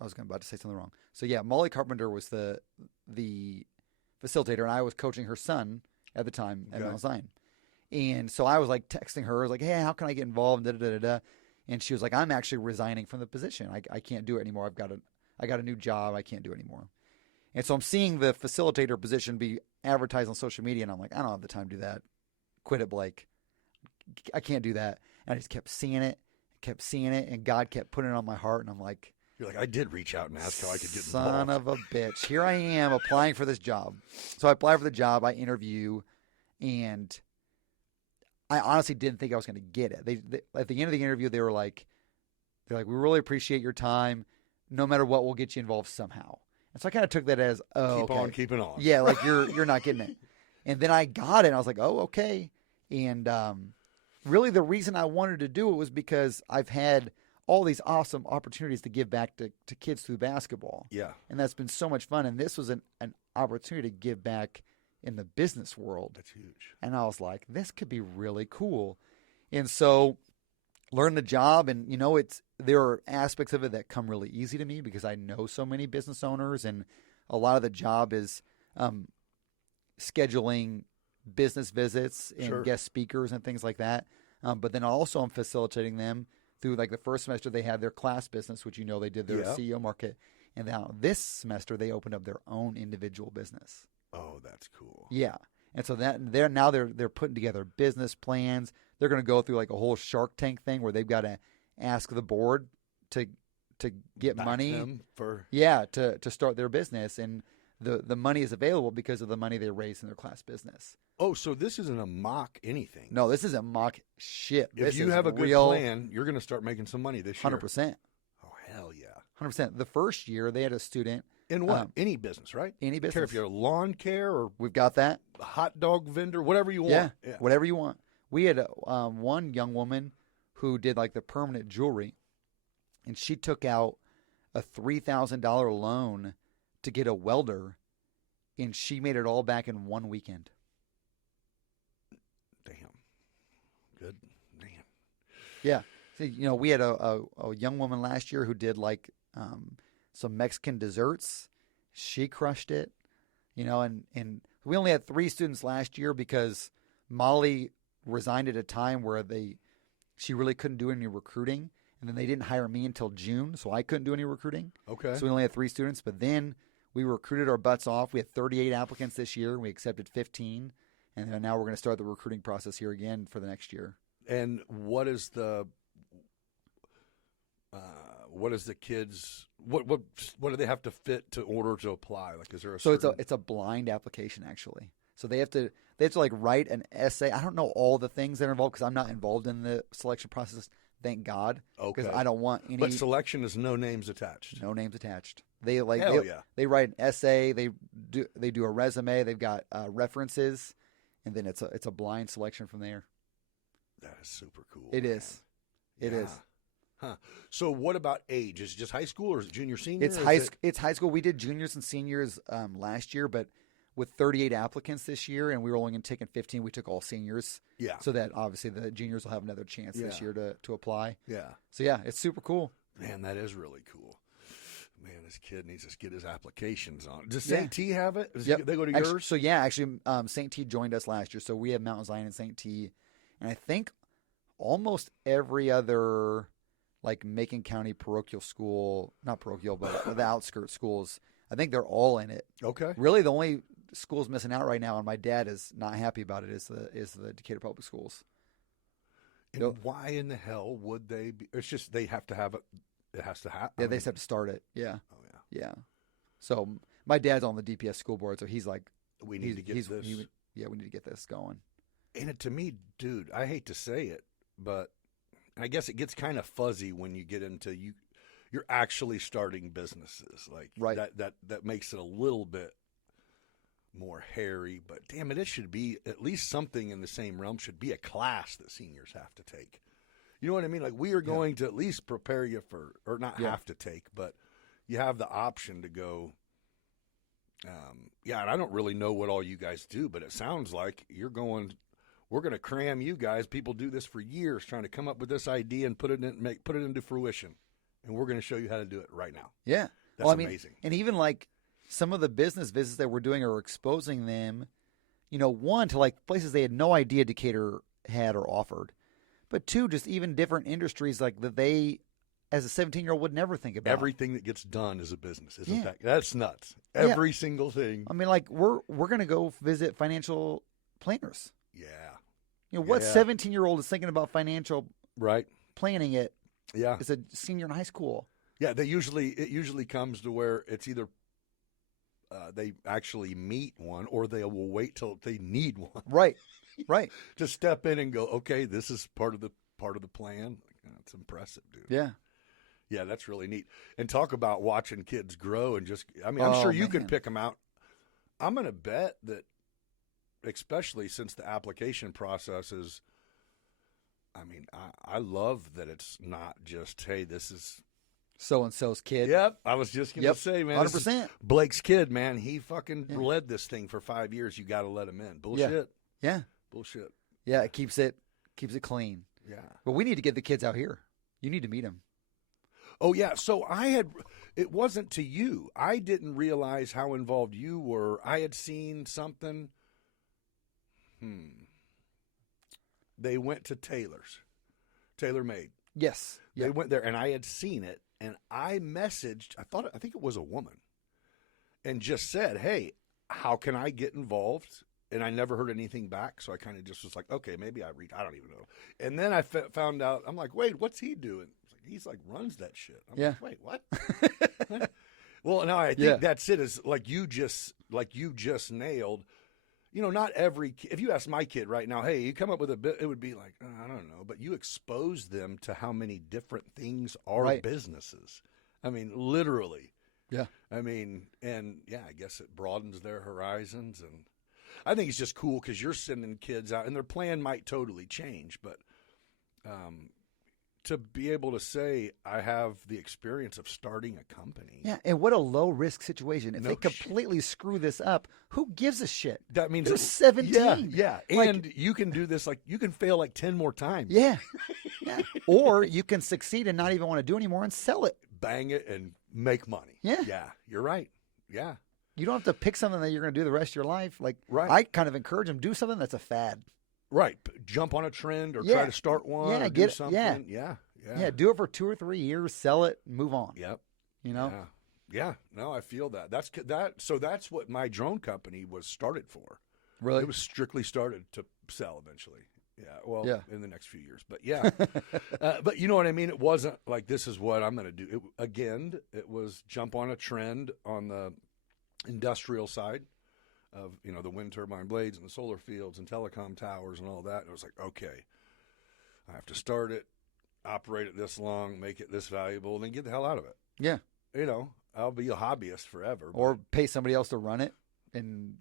I was about to say something wrong. So yeah, Molly Carpenter was the facilitator, and I was coaching her son at the time at Mount Zion. And so I was like texting her, I was like, hey, how can I get involved? And she was like, I'm actually resigning from the position. I can't do it anymore. I got a new job. I can't do it anymore. And so I'm seeing the facilitator position be advertised on social media, and I'm like, I don't have the time to do that. Quit it, Blake. I can't do that. And I just kept seeing it, and God kept putting it on my heart, and I'm like, you're like, I did reach out and ask how I could get involved. Son of a bitch. Here I am applying for this job. So I apply for the job, I interview, and I honestly didn't think I was going to get it. They at the end of the interview, they're like, we really appreciate your time. No matter what, we'll get you involved somehow. And so I kind of took that as, keep on keeping on. Yeah, like you're not getting it. And then I got it, and I was like, okay. And really the reason I wanted to do it was because I've had all these awesome opportunities to give back to kids through basketball. Yeah. And that's been so much fun. And this was an opportunity to give back in the business world. That's huge. And I was like, this could be really cool. And so learn the job, and there are aspects of it that come really easy to me because I know so many business owners, and a lot of the job is scheduling business visits and guest speakers and things like that. But then also I'm facilitating them through, like, the first semester they had their class business, which they did their CEO market. And now this semester they opened up their own individual business. Oh, that's cool. Yeah. And so they're putting together business plans. They're going to go through like a whole Shark Tank thing where they've got to ask the board to get Back money them for to start their business, and the money is available because of the money they raised in their class business. Oh, so this isn't a mock anything. No, this isn't mock shit. If you have a good plan, you're going to start making some money this year. 100%. Oh, hell yeah. 100%. The first year they had a student. In what? Any business, right? Any business. Care if you're a lawn care or we've got that. A hot dog vendor, whatever you want. Yeah, whatever you want. We had one young woman who did like the permanent jewelry, and she took out a $3,000 loan to get a welder, and she made it all back in one weekend. Damn. Good. Damn. Yeah. So, we had a young woman last year who did like some Mexican desserts. She crushed it, and we only had 3 students last year because Molly resigned at a time where she really couldn't do any recruiting, and then they didn't hire me until June, so I couldn't do any recruiting. Okay. So we only had 3 students, but then we recruited our butts off. We had 38 applicants this year. We accepted 15, and then now we're going to start the recruiting process here again for the next year. And what is the kids? What do they have to fit to order to apply? Like, is there a certain... it's a blind application actually. So they have to like write an essay. I don't know all the things that are involved because I'm not involved in the selection process. Thank God. Okay. Because I don't want any. But selection is no names attached. No names attached. They yeah. write an essay. They do a resume. They've got references, and then it's a blind selection from there. That is super cool. It is. It is. Huh. So what about age? Is it just high school or is it junior, senior? It's high school. We did juniors and seniors last year, but with 38 applicants this year, and we were only taking 15, we took all seniors. Yeah. So that obviously the juniors will have another chance this year to apply. Yeah. So yeah, it's super cool. Man, that is really cool. Man, this kid needs to get his applications on. Does St. T have it? Yep. They go to yours? Actually, St. T joined us last year. So we have Mount Zion and St. T. And I think almost every other like Macon County parochial school, not parochial, but the outskirts schools, I think they're all in it. Okay. Really, the only schools missing out right now, and my dad is not happy about it, is the Decatur Public Schools. And why in the hell would they be? It's just they have to have it. It has to happen. Yeah, they just have to start it. Yeah. Oh, yeah. Yeah. So my dad's on the DPS school board, so he's like, we need to get this. we need to get this going. And to me, dude, I hate to say it, but I guess it gets kind of fuzzy when you get into you're actually starting businesses. Like right. that makes it a little bit more hairy, but damn it should be at least something in the same realm. Should be a class that seniors have to take. You know what I mean? Like we are going to at least prepare you for, or not have to take, but you have the option to go. And I don't really know what all you guys do, but it sounds like you're going. We're going to cram you guys. People do this for years, trying to come up with this idea and put it into fruition, and we're going to show you how to do it right now. Yeah, that's amazing. And even like some of the business visits that we're doing are exposing them, one to like places they had no idea Decatur had or offered. But 2, just even different industries like that they, as a 17-year-old, would never think about. Everything that gets done is a business, isn't that? That's nuts. Every single thing. I mean, like we're going to go visit financial planners. Yeah. What 17-year-old is thinking about financial planning it? Yeah. As a senior in high school. Yeah, it usually comes to where it's either they actually meet one or they will wait till they need one. Right. Right. To step in and go, okay, this is part of the plan. That's impressive, dude. Yeah. Yeah, that's really neat. And talk about watching kids grow and I'm sure you could pick them out. I'm going to bet that, especially since the application process is, I love that it's not just, hey, this is so-and-so's kid. Yep. I was just going to say, man. 100%. Blake's kid, man. He fucking led this thing for 5 years. You got to let him in. Bullshit. Yeah. Bullshit. Yeah, it keeps it clean. Yeah. But we need to get the kids out here. You need to meet them. Oh, yeah. So it wasn't to you. I didn't realize how involved you were. I had seen something. They went to Tailor Made. Yes. They went there, and I had seen it, and I messaged, I think it was a woman, and just said, hey, how can I get involved? And I never heard anything back, so I kind of just was like, okay, maybe I don't even know. And then I found out, I'm like, wait, what's he doing? He's like, runs that shit. I'm like, wait, what? Well, no, I think that's it, is like you just nailed, not every, if you ask my kid right now, hey, you come up with a bit, it would be like, I don't know, but you expose them to how many different things are businesses. I mean, literally. Yeah. I mean, and I guess it broadens their horizons, and I think it's just cool because you're sending kids out, and their plan might totally change, but to be able to say, I have the experience of starting a company. Yeah, and what a low-risk situation. If they completely screw this up, who gives a shit? That means they're 17. Yeah. And you can do this, you can fail 10 more times. Yeah. Or you can succeed and not even want to do anymore and sell it. Bang it and make money. Yeah. Yeah, you're right. Yeah. You don't have to pick something that you're going to do the rest of your life. I kind of encourage them, do something that's a fad. Right. Jump on a trend or Yeah. try to start one Yeah, or get do it. something. Yeah. Yeah. Yeah, do it for 2 or 3 years, sell it, move on. Yep. You know? Yeah. Yeah. No, I feel that. So that's what my drone company was started for. Really? It was strictly started to sell eventually. Yeah. Well, Yeah. in the next few years. But yeah. But you know what I mean? It wasn't like, this is what I'm going to do. It was jump on a trend on the industrial side of, the wind turbine blades and the solar fields and telecom towers and all that. And it was like, okay, I have to start it, operate it this long, make it this valuable, and then get the hell out of it. Yeah. I'll be a hobbyist forever. Or pay somebody else to run it and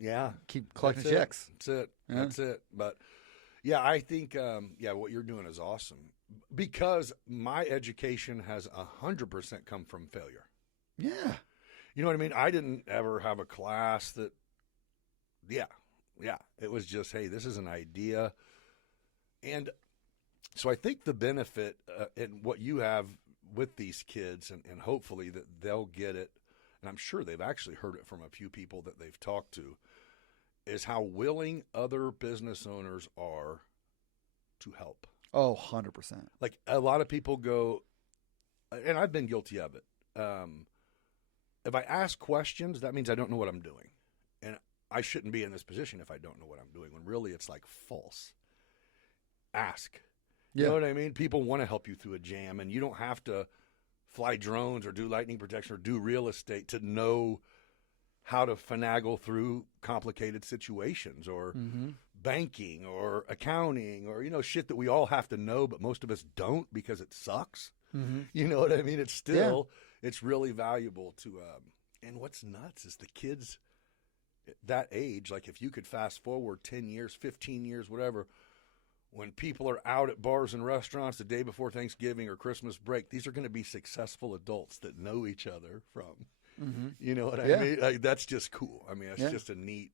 keep collecting checks. That's it. Yeah. That's it. But yeah, I think what you're doing is awesome because my education has 100% come from failure. Yeah. You know what I mean? I didn't ever have a class that. Yeah. It was just, hey, this is an idea, and so I think the benefit and what you have with these kids, and hopefully that they'll get it, and I'm sure they've actually heard it from a few people that they've talked to, is how willing other business owners are to help. Oh, 100%. Like a lot of people go, and I've been guilty of it. If I ask questions, that means I don't know what I'm doing. And I shouldn't be in this position if I don't know what I'm doing, when really it's like false. Ask. You know what I mean? People want to help you through a jam, and you don't have to fly drones or do lightning protection or do real estate to know how to finagle through complicated situations or banking or accounting or, shit that we all have to know, but most of us don't because it sucks. You know what I mean? It's still, it's really valuable to, and what's nuts is the kids that age, like if you could fast forward 10 years, 15 years, whatever, when people are out at bars and restaurants the day before Thanksgiving or Christmas break, these are going to be successful adults that know each other from, you know what I mean? Like, that's just cool. I mean, it's just a neat,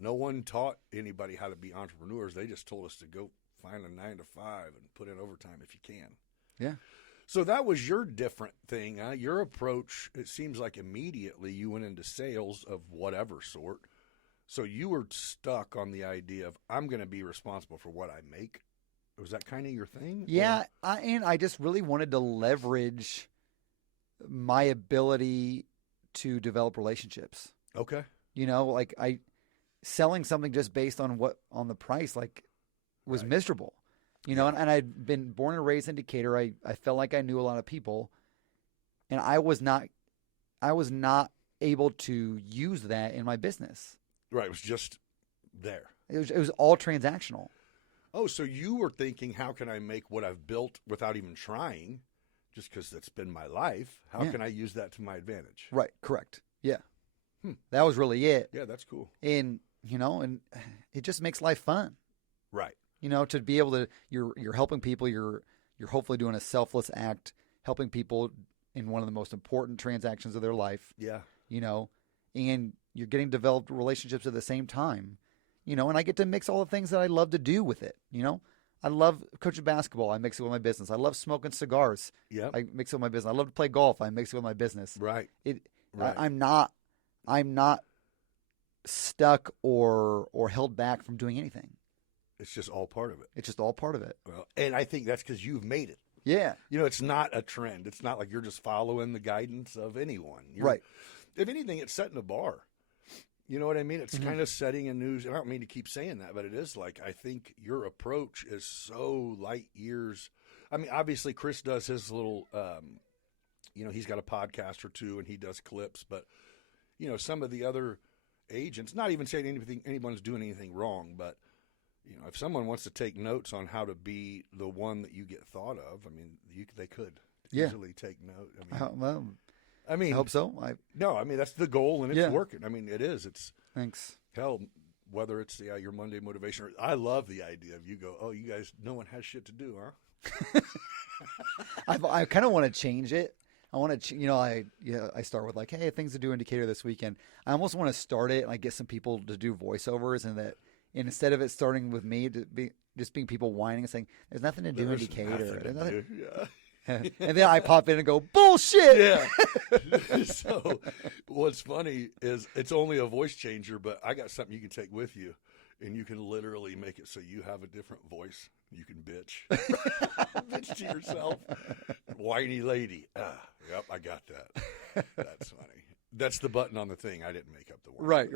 no one taught anybody how to be entrepreneurs. They just told us to go find a 9 to 5 and put in overtime if you can. Yeah. So that was your different thing, huh? Your approach, it seems like immediately you went into sales of whatever sort. So you were stuck on the idea of, I'm going to be responsible for what I make. Was that kind of your thing? Yeah, I just really wanted to leverage my ability to develop relationships. Okay. Like selling something just based on the price, like, was miserable. And I'd been born and raised in Decatur. I felt like I knew a lot of people, and I was not able to use that in my business. Right, it was just there. It was all transactional. Oh, so you were thinking, how can I make what I've built without even trying, just because that's been my life? How can I use that to my advantage? Right, correct. Yeah. That was really it. Yeah, that's cool. And, and it just makes life fun. Right. To be able to, you're helping people, you're hopefully doing a selfless act, helping people in one of the most important transactions of their life. Yeah. And you're getting developed relationships at the same time, and I get to mix all the things that I love to do with it. I love coaching basketball. I mix it with my business. I love smoking cigars. Yeah. I mix it with my business. I love to play golf. I mix it with my business. Right. Right. I'm not stuck or held back from doing anything. It's just all part of it. It's just all part of it. Well, and I think that's because you've made it. Yeah. It's not a trend. It's not like you're just following the guidance of anyone. Right. If anything, it's setting a bar. You know what I mean? It's kind of setting a news. I don't mean to keep saying that, but it is like, I think your approach is so light years. I mean, obviously Chris does his little, he's got a podcast or two and he does clips, but some of the other agents, not even saying anyone's doing anything wrong, but if someone wants to take notes on how to be the one that you get thought of, I mean, they could easily take note. I mean, I hope so. That's the goal, and it's working. I mean, it is. It's thanks. Hell, whether it's your Monday motivation, or I love the idea of you go, oh, you guys, no one has shit to do, huh? I kind of want to change it. I want to, I start with like, hey, things to do in Decatur this weekend. I almost want to start it and get some people to do voiceovers, and instead of it starting with me to be just being people whining and saying, "There's nothing to do in Decatur." There's nothing. Yeah. And then I pop in and go, bullshit. Yeah. So what's funny is it's only a voice changer, but I got something you can take with you. and you can literally make it so you have a different voice. You can bitch. Bitch to yourself. Whiny lady. Yep, I got that. That's funny. That's the button on the thing. I didn't make up the word. Right.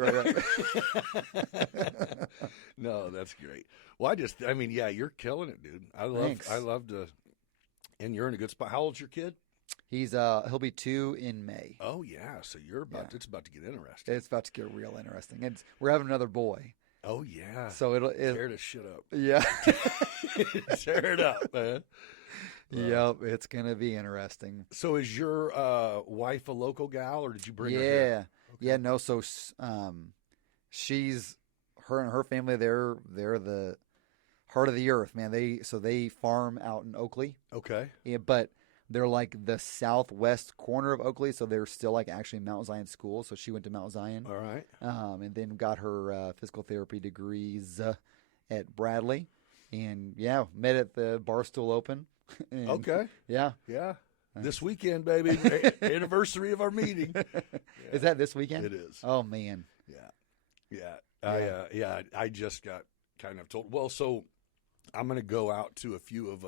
No, that's great. Well, yeah, you're killing it, dude. Thanks. I love to, and you're in a good spot. How old's your kid? He'll be 2 in May. Oh yeah, so it's about to get interesting. It's about to get real interesting. We're having another boy. Oh yeah. So tear this shit up. Yeah. Tear it up, man. Yep, it's gonna be interesting. So is your wife a local gal, or did you bring her Yeah. here? Okay. Yeah, no, so her and her family, they're the heart of the earth, man. They farm out in Oakley. Okay. Yeah, but they're like the southwest corner of Oakley, so they're still like actually Mount Zion school. So she went to Mount Zion. All right. And then got her physical therapy degrees at Bradley. And yeah, met at the Barstool Open. And, Okay. Yeah. Yeah. This weekend, baby. Anniversary of our meeting. Yeah. Is that this weekend? It is. Oh man. Yeah. Yeah. I just got kind of told. Well, so I'm going to go out to a few of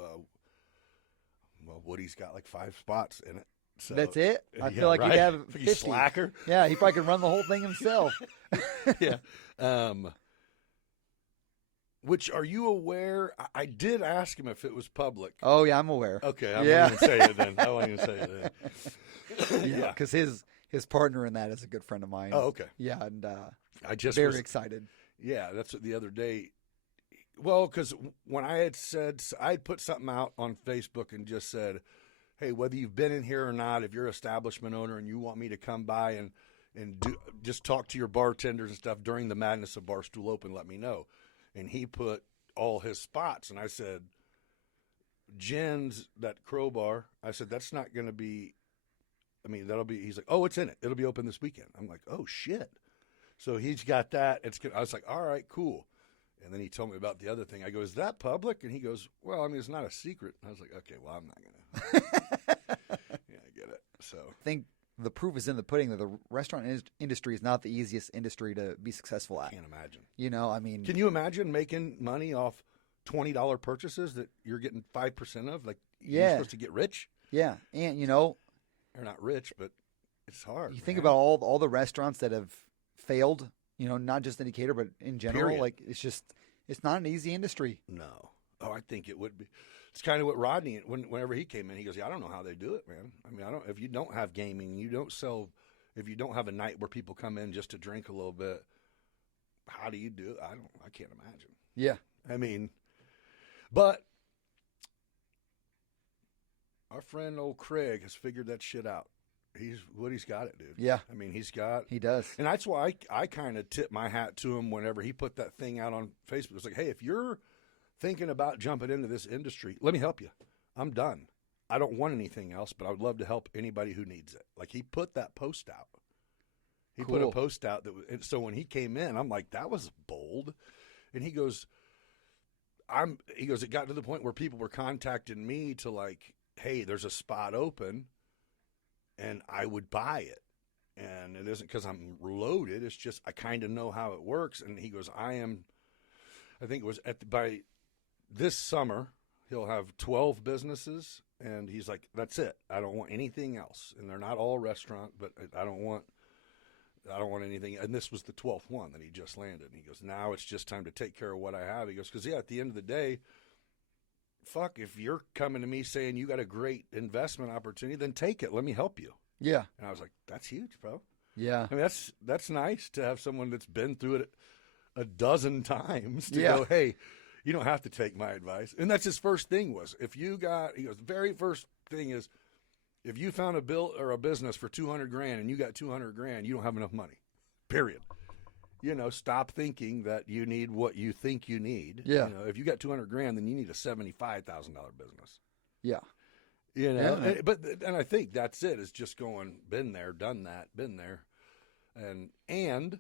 Woody's got like 5 spots in it. So, That's it? I yeah, feel like right? he'd have You 50. slacker. Yeah, he probably could run the whole thing himself. Yeah. Which, are you aware? I did ask him if it was public. Oh yeah, I'm aware. Okay, I Yeah. won't even say it then. I won't even say it then. Yeah, because his partner in that is a good friend of mine. Oh, okay. Yeah, and I just very was excited. Yeah, that's what the other day. Well, because when I had said, I'd put something out on Facebook and just said, hey, whether you've been in here or not, if you're an establishment owner and you want me to come by and just talk to your bartenders and stuff during the madness of Barstool Open, let me know. And he put all his spots. And I said, Jen's, that crowbar, I said, that's not going to be, he's like, oh, it's in it. It'll be open this weekend. I'm like, oh, shit. So he's got that. I was like, all right, cool. And then he told me about the other thing. I go, is that public? And he goes, well, it's not a secret. I was like, okay, well, I'm not going to. Yeah, I get it. So I think the proof is in the pudding that the restaurant industry is not the easiest industry to be successful at. I can't imagine. Can you imagine making money off $20 purchases that you're getting 5% of? Like, Yeah. you're supposed to get rich? Yeah, and They're not rich, but it's hard. you think about all the restaurants that have failed, not just in Decatur, but in general. Period. Like, it's not an easy industry. No. Oh, I think it would be. It's kind of what Rodney, whenever he came in, he goes, yeah, I don't know how they do it, man. If you don't have gaming, if you don't have a night where people come in just to drink a little bit, how do you do it? I can't imagine. Yeah. But our friend old Craig has figured that shit out. Woody's got it, dude. Yeah. He does. And that's why I kind of tip my hat to him whenever he put that thing out on Facebook. It's like, hey, if you're thinking about jumping into this industry, let me help you. I'm done. I don't want anything else, but I would love to help anybody who needs it. Like, he put that post out. He put a post out so when he came in, I'm like, that was bold. And he goes, it got to the point where people were contacting me to like, hey, there's a spot open, and I would buy it. And it isn't because I'm loaded. It's just I kind of know how it works. And he goes, I think it was by this summer, he'll have 12 businesses. And he's like, that's it. I don't want anything else. And they're not all restaurant, but I don't want anything. And this was the 12th one that he just landed. And he goes, now it's just time to take care of what I have. He goes, because, at the end of the day, fuck, if you're coming to me saying you got a great investment opportunity, then take it. Let me help you. Yeah. And I was like, that's huge, bro. Yeah. That's nice to have someone that's been through it a dozen times to Yeah. go, hey, you don't have to take my advice. And that's his first thing was, he goes, the very first thing is, if you found a business for $200,000 and you got $200,000, you don't have enough money. Period. Stop thinking that you need what you think you need. Yeah. If you got $200,000, then you need a $75,000 business. Yeah. Yeah. And I think that's it. It's just going, been there, done that, been there. And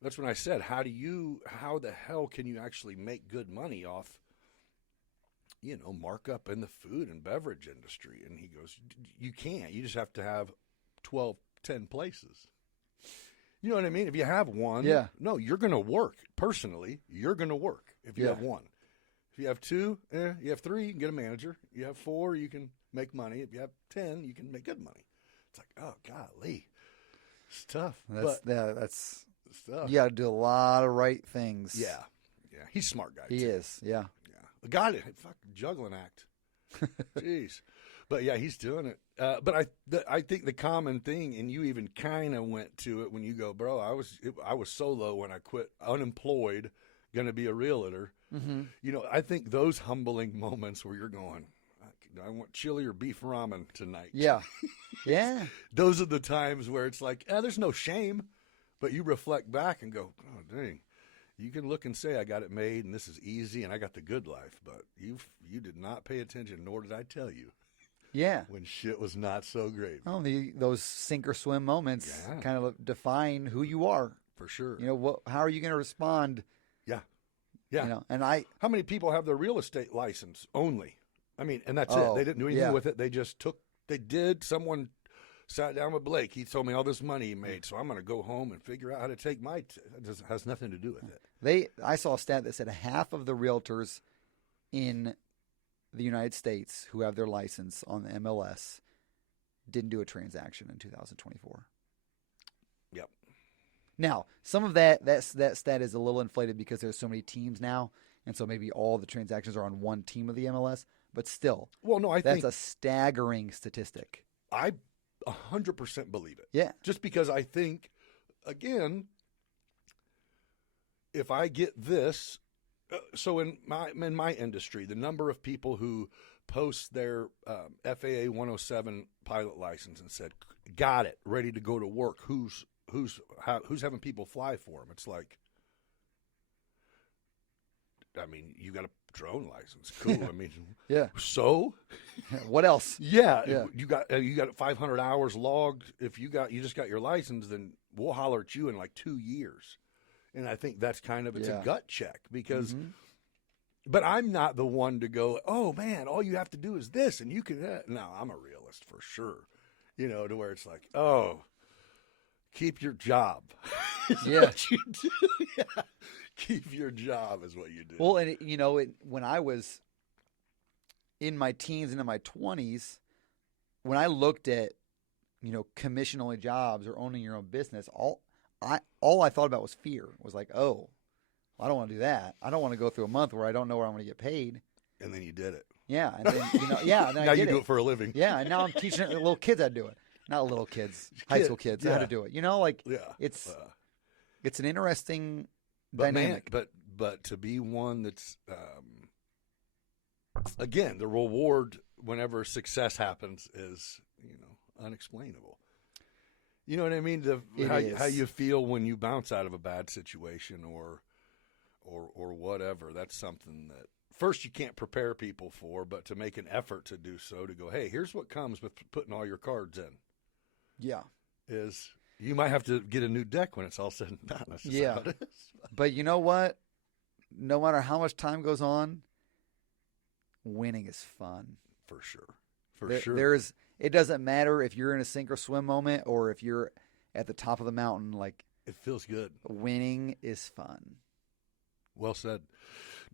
that's when I said, how the hell can you actually make good money off, markup in the food and beverage industry? And he goes, you can't. You just have to have 10 places. You know what I mean? If you have one, Yeah. no, you're going to work. Personally, you're going to work if you Yeah. have one. If you have two, you have three, you can get a manager. You have four, you can make money. If you have 10, you can make good money. It's like, oh, golly. It's tough. That's It's tough. you got to do a lot of right things. Yeah. Yeah. He's a smart guy, He too. is. Yeah. Yeah. The guy that fucking juggling act. Jeez. But yeah, he's doing it. But I think the common thing, and you even kind of went to it when you go, bro, I was solo when I quit, unemployed, going to be a realtor. Mm-hmm. You know, I think those humbling moments where you're going, I want chili or beef ramen tonight. Yeah. Yeah. Those are the times where it's like, there's no shame, but you reflect back and go, oh, dang. You can look and say, I got it made and this is easy and I got the good life, but you did not pay attention, nor did I tell you. Yeah. When shit was not so great. Well, those sink or swim moments Yeah. kind of define who you are. For sure. You know, how are you going to respond? Yeah. Yeah. You know, and How many people have their real estate license only? I mean, and that's Oh, it. They didn't do anything yeah. with it. They just someone sat down with Blake. He told me all this money he made, so I'm going to go home and figure out how to take it has nothing to do with it. I saw a stat that said half of the realtors in the United States who have their license on the MLS didn't do a transaction in 2024. Yep. Now, some of that stat is a little inflated because there's so many teams now, and so maybe all the transactions are on one team of the MLS, but still, Well, no, that's a staggering statistic. I 100% believe it. Yeah. Just because I think, again, if I get this, so in my industry, the number of people who post their FAA 107 pilot license and said, "Got it, ready to go to work." Who's having people fly for them? It's like, I mean, you got a drone license, cool. I mean, Yeah. so What else? yeah, Yeah. you got 500 hours logged. If you just got your license, then we'll holler at you in like 2 years. And I think that's kind of it's Yeah. a gut check because, Mhm. but I'm not the one to go, oh man, all you have to do is this, and you can. No, I'm a realist for sure. You know, to where it's like, oh, keep your job. Is Yeah. what you do. Yeah. Keep your job is what you do. Well, and when I was in my teens and in my 20s, when I looked at, commission only jobs or owning your own business, all I thought about was fear. It was like, oh, I don't want to do that. I don't want to go through a month where I don't know where I'm going to get paid. And then you did it. Yeah, and then and then Now I you did do it for a living. Yeah, and now I'm teaching little kids how to do it. Not little kids, high school kids how yeah. to do it. Like Yeah. it's an interesting But dynamic. man, but to be one that's again, the reward whenever success happens is unexplainable. You know what I mean? How you feel when you bounce out of a bad situation or whatever. That's something that first you can't prepare people for, but to make an effort to do so, to go, hey, here's what comes with putting all your cards in. Yeah. Is you might have to get a new deck when it's all said and done. That's just how it is. But you know what? No matter how much time goes on, winning is fun. For sure. For sure. It doesn't matter if you're in a sink or swim moment or if you're at the top of the mountain. Like, it feels good. winning is fun. Well said.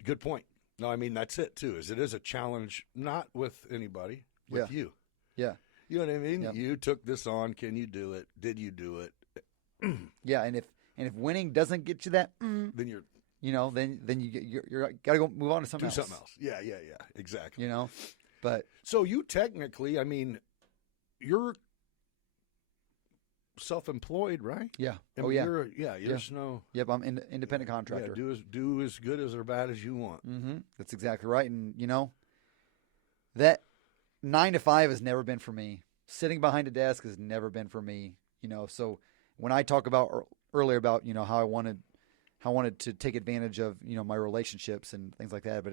Good point. No, I mean, that's it, too, is it is a challenge, not with anybody, with you. Yeah. You know what I mean? Yep. You took this on. Can you do it? Did you do it? Yeah, and if winning doesn't get you that, Then you're then you're got to go move on to something do else. something else. Yeah, exactly. But So you technically, I mean, you're self-employed, right? yeah. I Oh mean, yeah. There's no. Yep. I'm independent contractor. Yeah, do as good or bad as you want. Mm-hmm. That's exactly right. And, that 9 to 5 has never been for me. Sitting behind a desk has never been for me. So when I talk about earlier about, how I wanted to take advantage of, my relationships and things like that. But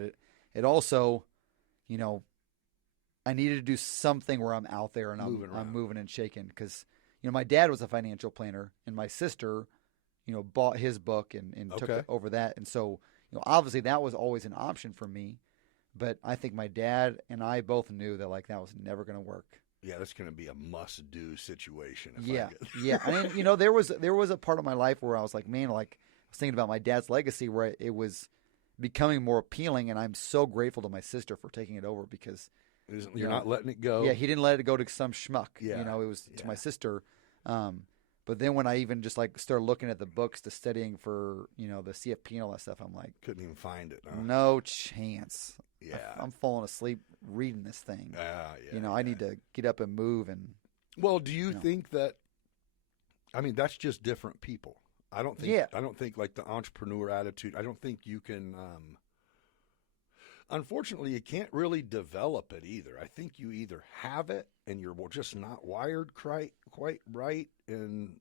it also, I needed to do something where I'm out there and I'm moving and shaking. Because, my dad was a financial planner and my sister, bought his book and took over that. And so, obviously that was always an option for me. But I think my dad and I both knew that that was never going to work. Yeah, that's going to be a must-do situation. If Yeah, I get... yeah. I mean, you know, there was a part of my life where I was like, man, like I was thinking about my dad's legacy, where it was becoming more appealing, and I'm so grateful to my sister for taking it over because You're not letting it go. yeah, he didn't let it go to some schmuck. Yeah, you know, it was to my sister. But then when I even just like started looking at the books to studying for, you know, the CFP and all that stuff, I'm like, couldn't even find it. Huh? no chance. Yeah, I'm falling asleep reading this thing. yeah. You know, I need to get up and move. And well, do you think that? I mean, that's just different people. I don't think. Yeah. I don't think like the entrepreneur attitude. I don't think you can. Unfortunately, you can't really develop it either. I think you either have it and you're just not wired quite right, and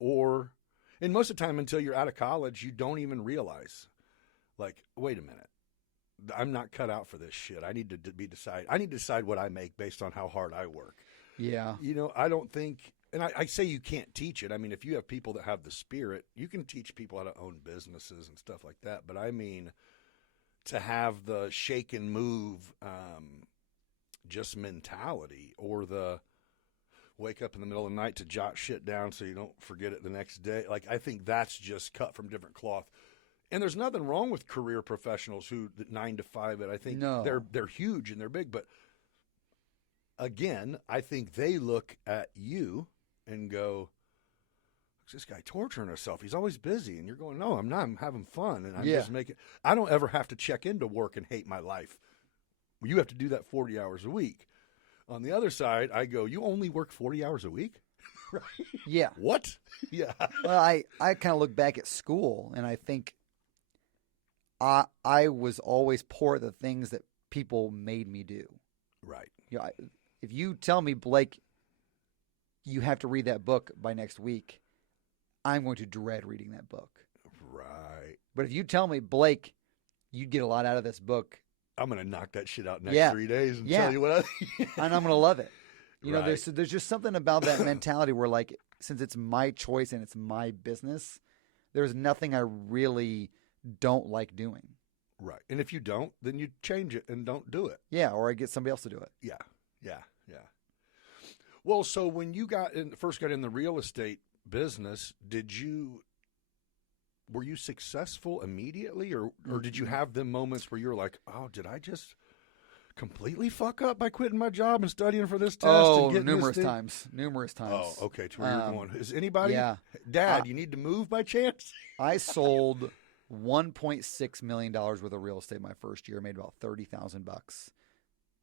most of the time until you're out of college, you don't even realize. Like, wait a minute, I'm not cut out for this shit. I need to I need to decide what I make based on how hard I work. yeah, You know, I don't think, and I say you can't teach it. I mean, if you have people that have the spirit, you can teach people how to own businesses and stuff like that. But I mean, to have the shake and move, just mentality, or the wake up in the middle of the night to jot shit down so you don't forget it the next day. Like, I think that's just cut from different cloth. And there's nothing wrong with career professionals who 9 to 5 it. I think they're huge and they're big, but again, I think they look at you and go, "This guy torturing himself. He's always busy." And you're going, "No, I'm not. I'm having fun, and I'm just making." I don't ever have to check into work and hate my life. You have to do that 40 hours a week. On the other side, I go, "You only work 40 hours a week?" Right? yeah. What? Yeah. Well, I kind of look back at school, and I think I was always poor at the things that people made me do. Right. You know, if you tell me, Blake, you have to read that book by next week, I'm going to dread reading that book. Right. But if you tell me, Blake, you'd get a lot out of this book, I'm going to knock that shit out next 3 days and tell you what I think. and I'm going to love it. You know, Right. there's just something about that mentality where, like, since it's my choice and it's my business, there's nothing I really don't like doing. Right. And if you don't, then you change it and don't do it. Yeah, or I get somebody else to do it. Yeah. Yeah. Yeah. Well, so when you first got in the real estate business, were you successful immediately, or did you have them moments where you're like, "Oh, did I just completely fuck up by quitting my job and studying for this test?" Oh, and getting numerous this thing? times. Oh, okay. To where you're going. Is anybody? Yeah. Dad, you need to move by chance? I sold $1.6 million worth of real estate my first year, made about $30,000,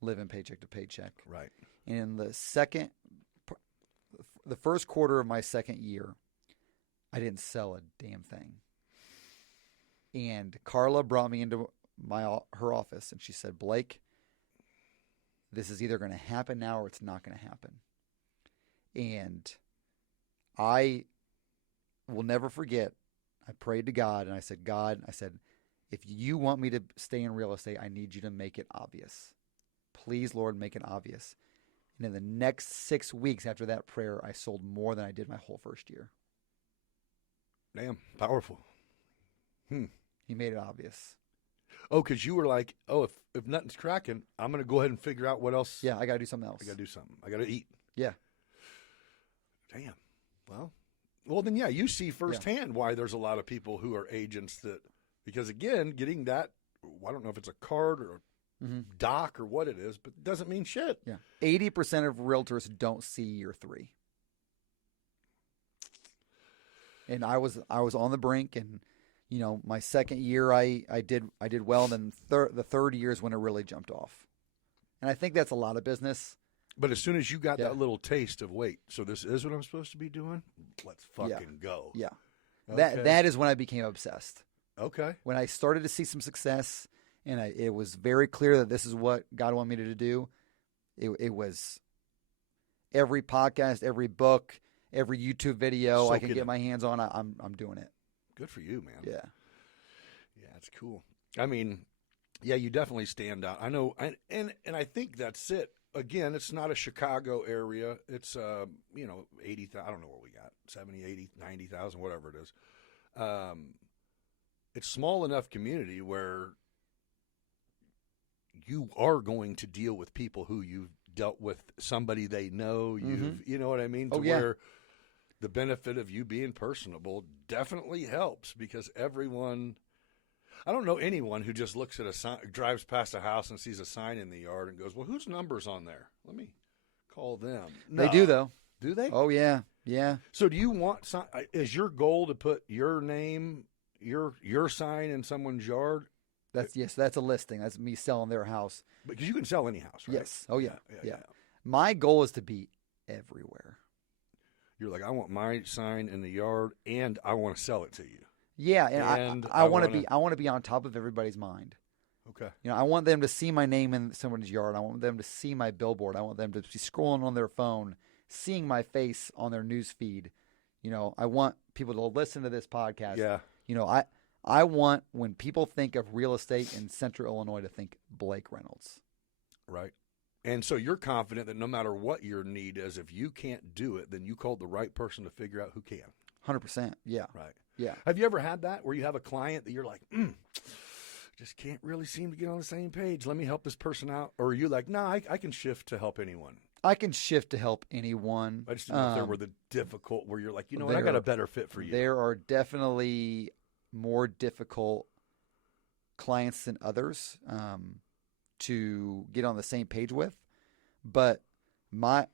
living paycheck to paycheck. Right. And in the first quarter of my second year, I didn't sell a damn thing. And Carla brought me into her office, and she said, "Blake, this is either going to happen now or it's not going to happen." And I will never forget, I prayed to God, and I said, "God," I said, "if you want me to stay in real estate, I need you to make it obvious. Please, Lord, make it obvious." And in the next 6 weeks after that prayer, I sold more than I did my whole first year. Damn, powerful. He made it obvious. Oh, because you were like, "Oh, if nothing's cracking, I'm going to go ahead and figure out what else." Yeah, I got to do something else. I got to do something. I got to eat. Yeah. Damn. Well, then, yeah, you see firsthand why there's a lot of people who are agents because, again, getting that, I don't know if it's a card or a doc or what it is, but it doesn't mean shit. Yeah. 80% of realtors don't see year 3. And I was on the brink, and you know, my second year I did well, and then the third year is when it really jumped off. And I think that's a lot of business. But as soon as you got that little taste of, wait, so this is what I'm supposed to be doing? Let's fucking go. Yeah. Okay. That is when I became obsessed. Okay. When I started to see some success, and it was very clear that this is what God wanted me to do. It was every podcast, every book, every YouTube video I can get my hands on. I'm doing it. Good for you, man. Yeah. Yeah, it's cool. I mean, yeah, you definitely stand out. I know, and I think that's it. Again, it's not a Chicago area. It's 80,000. I don't know what we got, 70, 80, 90,000, whatever it is. It's small enough community where you are going to deal with people who you've dealt with somebody they know. You know what I mean? Oh, To yeah. where the benefit of you being personable definitely helps, because everyone, I don't know anyone who just looks at a sign, drives past a house and sees a sign in the yard and goes, well, whose number's on there? Let me call them. They No. do, though. Do they? Oh, yeah. Yeah. So do you want, is your goal to put your name, your sign in someone's yard? That's a listing. That's me selling their house. Because you can sell any house, right? Yes. Oh, yeah. Yeah. My goal is to be everywhere. You're like, I want my sign in the yard, and I want to sell it to you. Yeah, And I want to be on top of everybody's mind. Okay. You know, I want them to see my name in someone's yard. I want them to see my billboard. I want them to be scrolling on their phone, seeing my face on their news feed. You know, I want people to listen to this podcast. Yeah. You know, I want, when people think of real estate in Central Illinois, to think Blake Reynolds. Right. And so you're confident that no matter what your need is, if you can't do it, then you called the right person to figure out who can. 100%. Yeah. Right. Yeah. Have you ever had that where you have a client that you're like, just can't really seem to get on the same page. Let me help this person out. Or are you like, no, I can shift to help anyone. I can shift to help anyone. I just didn't know if there were the difficult where you're like, you know what, I got a better fit for you. There are definitely more difficult clients than others to get on the same page with. But my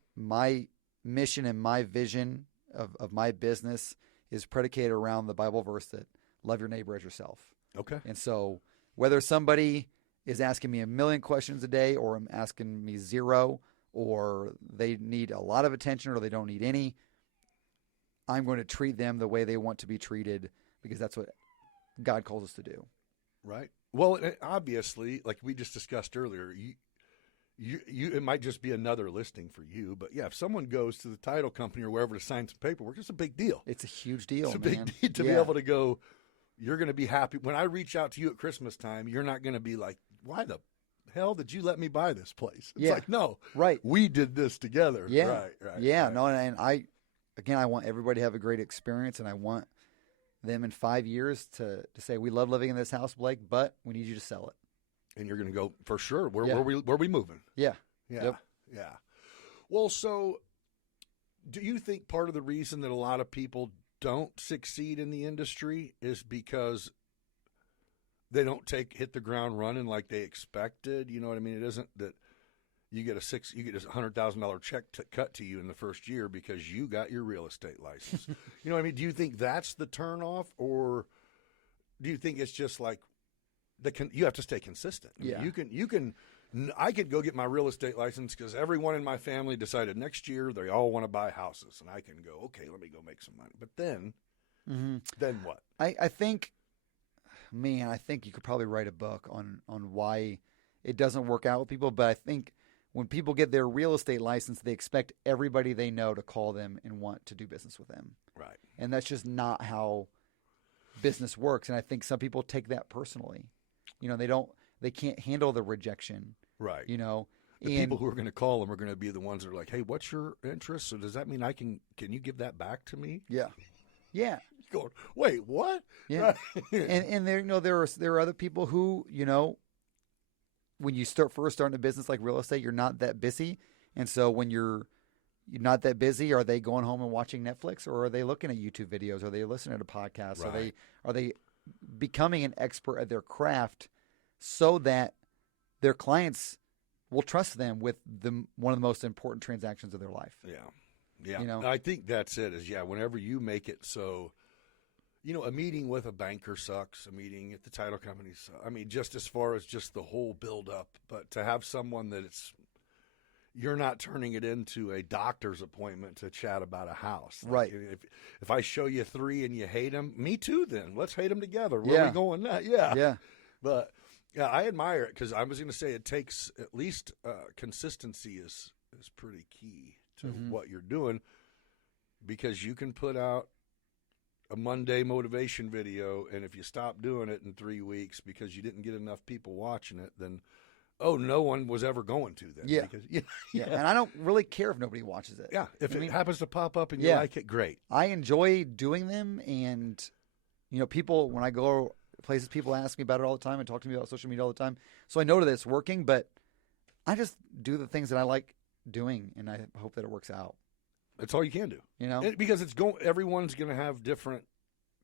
mission and my vision of my business is predicated around the Bible verse that love your neighbor as yourself. Okay. And so whether somebody is asking me 1,000,000 questions a day, or asking me 0, or they need a lot of attention or they don't need any, I'm going to treat them the way they want to be treated, because that's what God calls us to do. Right. Well, obviously, like we just discussed earlier, you it might just be another listing for you, but yeah, if someone goes to the title company or wherever to sign some paperwork, it's a big deal. It's a huge deal, It's a man. big deal to be able to go. You're going to be happy when I reach out to you at Christmas time. You're not going to be like, "Why the hell did you let me buy this place?" It's like, no, right. We did this together. Yeah, right. Yeah, right. no, and I want everybody to have a great experience, and I want them in 5 years to say, we love living in this house, Blake, but we need you to sell it. And you're going to go for sure. Where Yeah. we moving? Yeah. Yeah. Yep. Yeah. Well, so do you think part of the reason that a lot of people don't succeed in the industry is because they don't hit the ground running like they expected? You know what I mean? It isn't that you get a $100,000 check cut to you in the first year because you got your real estate license. You know what I mean? Do you think that's the turnoff, or do you think it's just like you have to stay consistent? I mean, Yeah. I could go get my real estate license because everyone in my family decided next year they all want to buy houses, and I can go, okay, let me go make some money. But then what? I think you could probably write a book on why it doesn't work out with people. But I think when people get their real estate license, they expect everybody they know to call them and want to do business with them. Right. And that's just not how business works. And I think some people take that personally. You know, they can't handle the rejection. Right. You know, the people who are going to call them are going to be the ones that are like, hey, what's your interest? So does that mean can you give that back to me? Yeah. Yeah. Going, wait, what? Yeah. and there, there are other people who, when you first starting a business like real estate, you're not that busy. And so when you're not that busy, are they going home and watching Netflix, or are they looking at YouTube videos? Are they listening to podcasts? Right. Are they becoming an expert at their craft so that their clients will trust them with one of the most important transactions of their life? Yeah. You know? I think that's it. Whenever you make it so, a meeting with a banker sucks. A meeting at the title company sucks. I mean, just as far as just the whole build up, but to have someone that you're not turning it into a doctor's appointment to chat about a house. Right. If I show you 3 and you hate them, me too then. Let's hate them together. Where are we going now? Yeah. Yeah. But, yeah, I admire it because I was going to say it takes at least consistency is pretty key to what you're doing, because you can put out a Monday motivation video, and if you stop doing it in 3 weeks because you didn't get enough people watching it, then no one was ever going to then. Yeah. Because, Yeah. And I don't really care if nobody watches it. Yeah. If it happens to pop up and you Yeah. like it, great. I enjoy doing them. And, people, when I go places, people ask me about it all the time and talk to me about social media all the time. So I know that it's working, but I just do the things that I like doing, and I hope that it works out. That's all you can do. You know, because everyone's going to have different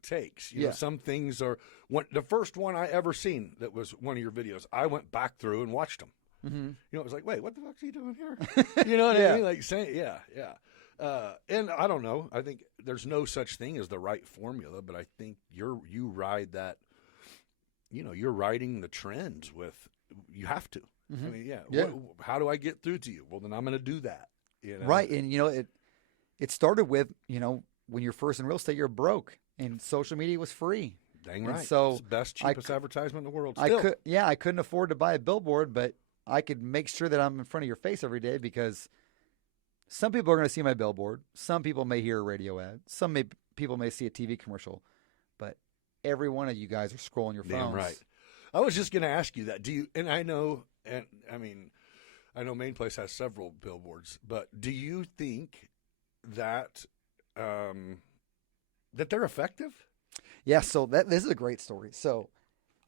takes. You know, some things are. The first one I ever seen that was one of your videos, I went back through and watched them. Mm-hmm. You know, it was like, wait, what the fuck's he doing here? You know what I mean? Like saying, and I don't know. I think there's no such thing as the right formula, but I think you ride that. You know, you're riding the trends with. You have to. Mm-hmm. I mean, how do I get through to you? Well, then I'm going to do that. You know? Right, and you know it started with, you know, when you're first in real estate, you're broke, and social media was free. Dang right. And so it's the best, cheapest advertisement in the world. Still. I couldn't afford to buy a billboard, but I could make sure that I'm in front of your face every day, because some people are going to see my billboard. Some people may hear a radio ad. People may see a TV commercial, but every one of you guys are scrolling your phones. Damn right. I was just going to ask you that. Do you? And I know Main Place has several billboards, but do you think that that they're effective? Yeah. So this is a great story. So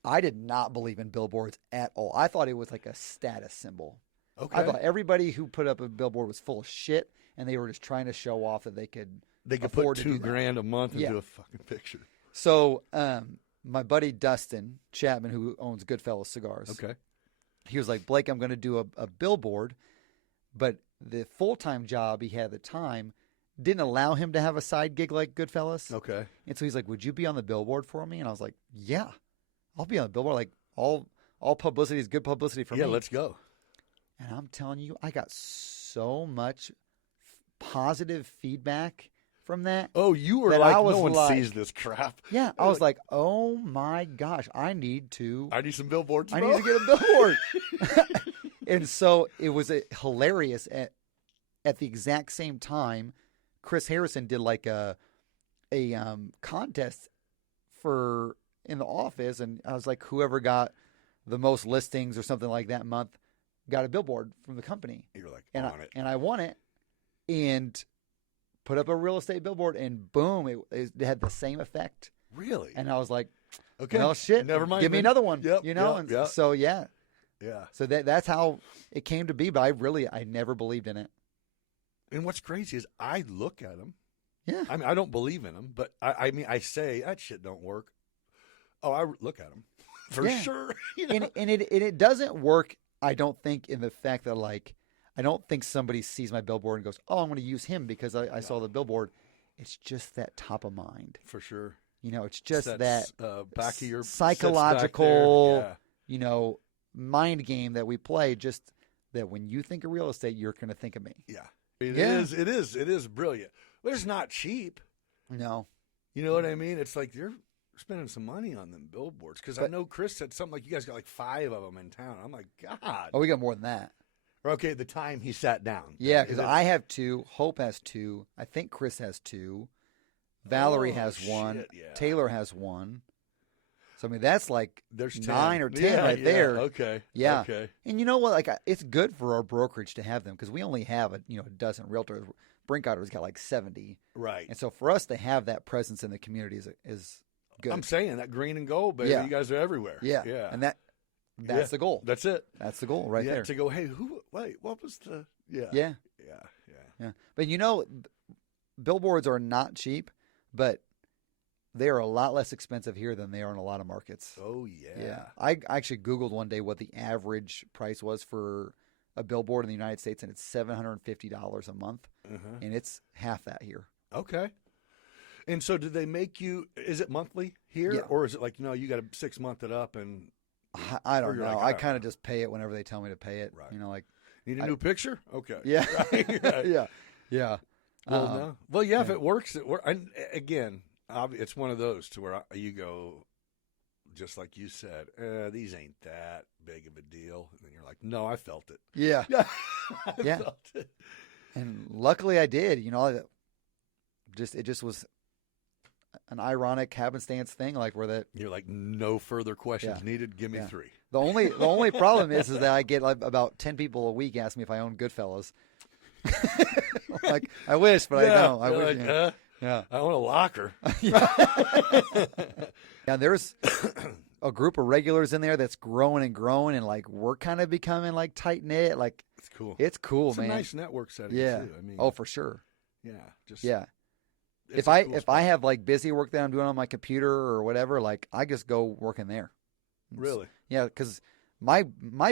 I did not believe in billboards at all. I thought it was like a status symbol. Okay. I thought everybody who put up a billboard was full of shit, and they were just trying to show off that they could put $2,000 a month into a fucking picture. So my buddy Dustin Chapman, who owns Goodfellas Cigars, okay, he was like, Blake, I'm going to do a billboard, but the full-time job he had at the time didn't allow him to have a side gig like Goodfellas. Okay. And so he's like, would you be on the billboard for me? And I was like, yeah, I'll be on the billboard. Like, all publicity is good publicity for me. Yeah, let's go. And I'm telling you, I got so much positive feedback from that. Oh, you were that like, I was no one like, sees this crap. Yeah, I was like, oh my gosh, I need some billboards. I need to get a billboard. And so it was hilarious. At the exact same time, Chris Harrison did like a contest in the office, and I was like, whoever got the most listings or something like that month got a billboard from the company. You're like, and I won it, and put up a real estate billboard, and boom, it had the same effect. Really? And I was like, okay, well, shit, never mind. Give me another one. Yep, you know, so yeah. So that's how it came to be. But I never believed in it. And what's crazy is I look at them. Yeah. I mean, I don't believe in them, but I say that shit don't work. Oh, I look at them for sure. You know? And it doesn't work. I don't think in the fact that I don't think somebody sees my billboard and goes, oh, I'm going to use him because I saw the billboard. It's just that top of mind. For sure. You know, it's just that back of your psychological, you know, mind game that we play. Just that when you think of real estate, you're going to think of me. Yeah. It is brilliant. But it's not cheap. No. You know what I mean? It's like you're spending some money on them billboards. Because I know Chris said something like you guys got like 5 of them in town. I'm like, God. Oh, we got more than that. Okay, the time he sat down. Yeah, because I have 2. Hope has 2. I think Chris has 2. Valerie has 1. Yeah. Taylor has 1. So, I mean, that's like there's 9 or 10 there. Okay. Yeah. Okay. And you know what? It's good for our brokerage to have them because we only have a dozen realtors. Brinkotter's got like 70. Right. And so for us to have that presence in the community is good. I'm saying that green and gold, baby. Yeah. You guys are everywhere. Yeah. Yeah. And that's the goal. That's it. That's the goal right there. To go, hey, what was the, yeah. Yeah. But billboards are not cheap, but they are a lot less expensive here than they are in a lot of markets. Oh, yeah. Yeah. I actually Googled one day what the average price was for a billboard in the United States, and it's $750 a month, and it's half that here. Okay. And so do they make you, is it monthly here? Yeah. Or is it like, no, you got to 6 month it up and. I don't know. Like, I kind of just pay it whenever they tell me to pay it. Right. You know, like. Need a new picture? Okay. Yeah. Right. Yeah. Well, no. Well, yeah, if it works, it works. Again, it's one of those to where you go, just like you said, these ain't that big of a deal. And then you're like, no, I felt it. Yeah. I felt it. And luckily I did. You know, it just was an ironic happenstance thing, like where that you're like, no further questions needed. Give me 3. The only problem is that I get like about 10 people a week ask me if I own Goodfellas. Like I wish, but I don't. I wish. Like, I own a locker. Yeah, there's a group of regulars in there that's growing and growing, and like we're kind of becoming like tight knit. Like It's cool. It's cool, it's man. a nice network setting Yeah. too. I mean, Oh, for sure. yeah, just Yeah. it's If a I cool if spot. I have like busy work that I'm doing on my computer or whatever, like I just go work in there. Really, Yeah, because my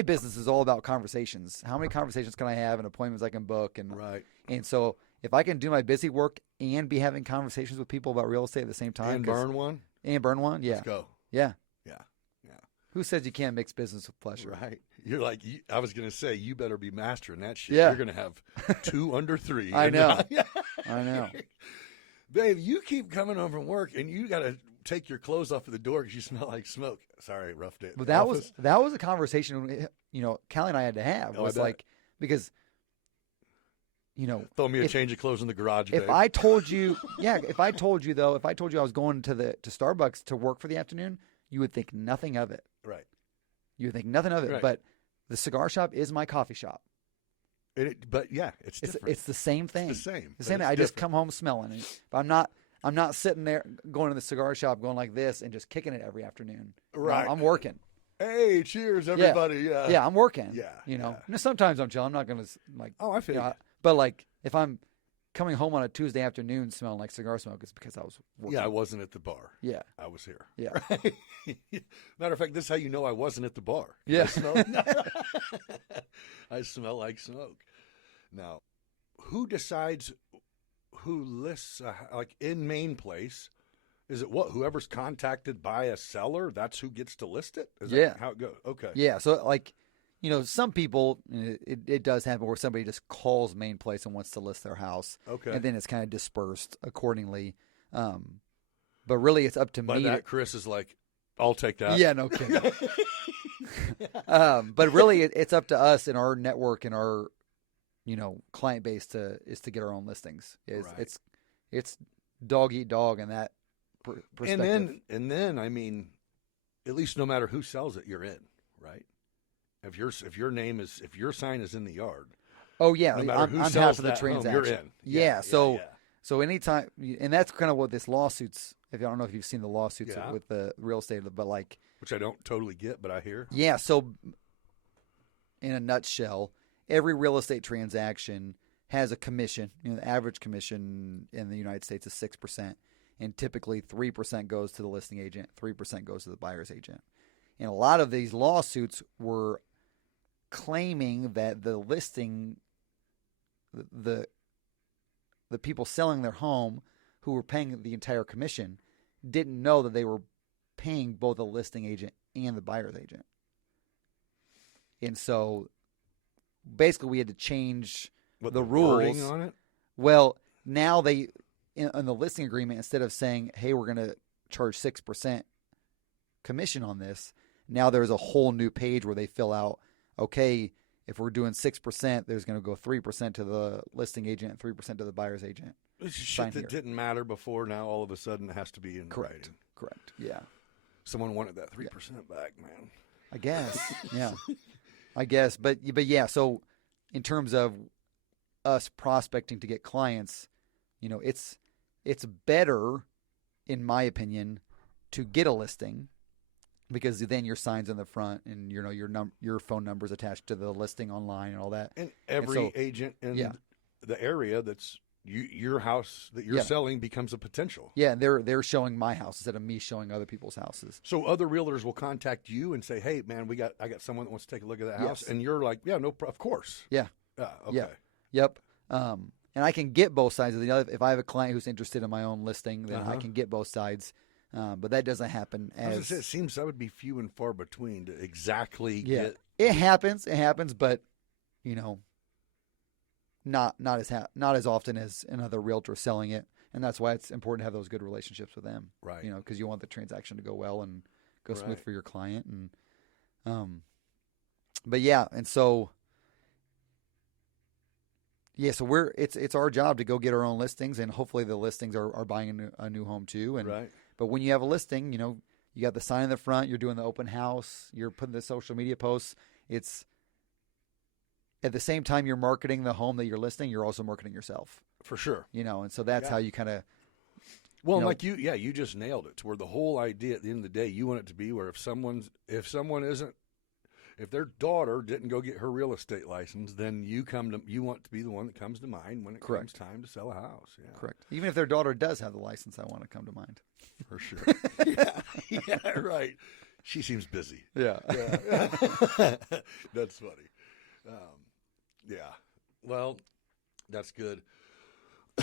business is all about conversations. How many conversations can I have and appointments I can book right, and so if I can do my busy work and be having conversations with people about real estate at the same time and burn one. Yeah. Let's go. Yeah. Yeah, yeah, Who says you can't mix business with pleasure? right. You're like I was gonna say, you better be mastering that shit. Yeah. You're gonna have 2 under 3. I And, know. I know. Babe, you keep coming home from work and you gotta take your clothes off at the door because you smell like smoke. Sorry, rough day. at But the that office. was a conversation Callie and I had to have. Oh, I Was bet. like because Throw me a if- change of clothes in the garage. if babe. I told you if I told you I was going to Starbucks to work for the afternoon, you would think nothing of it. right. You would think nothing of it. Right. But the cigar shop is my coffee shop. But yeah, it's different. It's the same thing. It's the same. The but same thing. it's I just different. come home smelling it. But I'm not sitting there going to the cigar shop going like this and just kicking it every afternoon. No, Right. I'm working. Hey, cheers, everybody. Yeah. Yeah, I'm working. Yeah, Now, yeah. sometimes I'm chilling. I'm not going to like. Oh, I feel you. But like if I'm coming home on a Tuesday afternoon smelling like cigar smoke, it's because I was working. Yeah, I wasn't at the bar. Yeah. I was here. Yeah. Right? Matter of fact, this is how you know I wasn't at the bar. Yeah. I smell like smoke. Now, who decides who lists like in main place? Is it whoever's contacted by a seller? That's who gets to list it. Is Yeah. that how it goes? Okay. Yeah. So like, some people it does happen where somebody just calls main place and wants to list their house. Okay. And then it's kind of dispersed accordingly. But really, it's up to By me. that, Chris is like, I'll take that. Yeah, no kidding. But really, it's up to us and our network and our, client base to get our own listings. Right. It's dog eat dog in that perspective. And then I mean, at least no matter who sells it, you're in, right? If your sign is in the yard. Oh yeah, No matter I'm who half sells of the that home, transaction. you're in. Yeah. So anytime, and that's kind of what this lawsuits. I don't know if you've seen the lawsuits Yeah. with the real estate, but like, Which I don't totally get, but I hear. yeah. So in a nutshell, every real estate transaction has a commission. The average commission in the United States is 6%, and typically 3% goes to the listing agent, 3% goes to the buyer's agent. And a lot of these lawsuits were claiming that the listing, the people selling their home who were paying the entire commission didn't know that they were paying both the listing agent and the buyer's agent. And so basically we had to change the wording rules on it. Well, now in the listing agreement, instead of saying, hey, we're going to charge 6% commission on this, now there's a whole new page where they fill out, okay, if we're doing 6%, there's going to go 3% to the listing agent and 3% to the buyer's agent. It's just Sign shit that here. didn't matter before. Now all of a sudden it has to be in writing. Correct. Yeah. Someone wanted that 3% back, man. I guess. Yeah. I guess. But yeah, so in terms of us prospecting to get clients, it's better, in my opinion, to get a listing because then your sign's in the front and your phone number's attached to the listing online and all that. And every agent in the area that's your house that you're selling becomes a potential. Yeah, and they're showing my house instead of me showing other people's houses. So other realtors will contact you and say, "Hey, man, I got someone that wants to take a look at that house," Yes. and you're like, "Yeah, no, of course." Yeah. Okay. Yeah. Yep. And I can get both sides of the other. If I have a client who's interested in my own listing, then I can get both sides. But that doesn't happen I was gonna say, it seems that would be few and far between to exactly get. It happens, but not as often as another realtor selling it, and that's why it's important to have those good relationships with them, Right. Because you want the transaction to go well and go smooth for your client, and but yeah, and so so it's our job to go get our own listings, and hopefully the listings are buying a new home too, and Right. but when you have a listing, you got the sign in the front, you're doing the open house, you're putting the social media posts, it's at the same time you're marketing the home that you're listing, you're also marketing yourself. For sure. And so that's how you kind of. Well, like you just nailed it. To where the whole idea at the end of the day, you want it to be where if someone if their daughter didn't go get her real estate license, then you want to be the one that comes to mind when it comes time to sell a house. Yeah. Correct. Even if their daughter does have the license, I want to come to mind. For sure. yeah, right. She seems busy. Yeah. That's funny. Yeah. Well, that's good.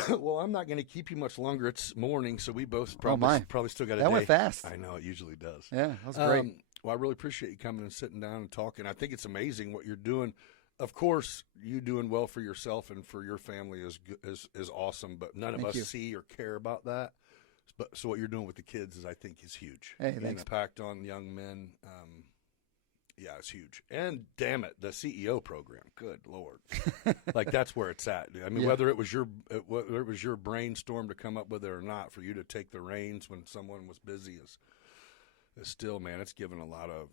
Well, I'm not going to keep you much longer. It's morning, so we both probably still got a day. That went fast. I know, it usually does. Yeah, that was great. Well, I really appreciate you coming and sitting down and talking. I think it's amazing what you're doing. Of course, you doing well for yourself and for your family is awesome, but none of us see or care about that. But so what you're doing with the kids is huge. Hey, the thanks. impact on young men, yeah, it's huge. And damn it, the CEO program, good Lord, like that's where it's at. I mean, whether it was your brainstorm to come up with it or not, for you to take the reins when someone was busy is still, man, it's given a lot of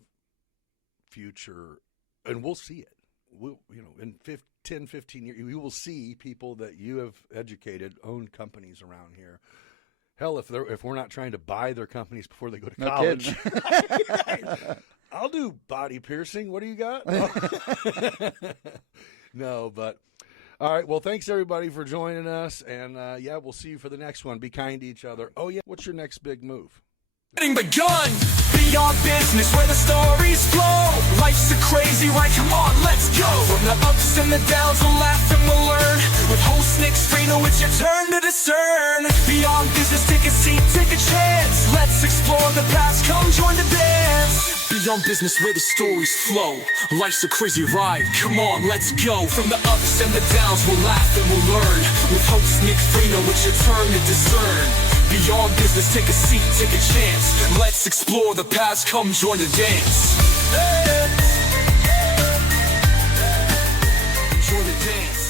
future, and we'll see it. We'll, in 10, 15 years, you will see people that you have educated own companies around here. Hell, if we're not trying to buy their companies before they go to college, right. I'll do body piercing. What do you got? No, but all right. Well, thanks everybody for joining us, and yeah, we'll see you for the next one. Be kind to each other. Oh yeah, what's your next big move? Begun. Beyond business, where the stories flow. Life's a crazy ride, come on, let's go. From the ups and the downs, we'll laugh and we'll learn. With host Nick Freno, it's your turn to discern. Beyond business, take a seat, take a chance. Let's explore the past, come join the dance. Beyond business, where the stories flow. Life's a crazy ride, come on, let's go. From the ups and the downs, we'll laugh and we'll learn. With host Nick Freno, it's your turn to discern. Beyond business, take a seat, take a chance. Let's explore the past, come join the dance. Join the dance.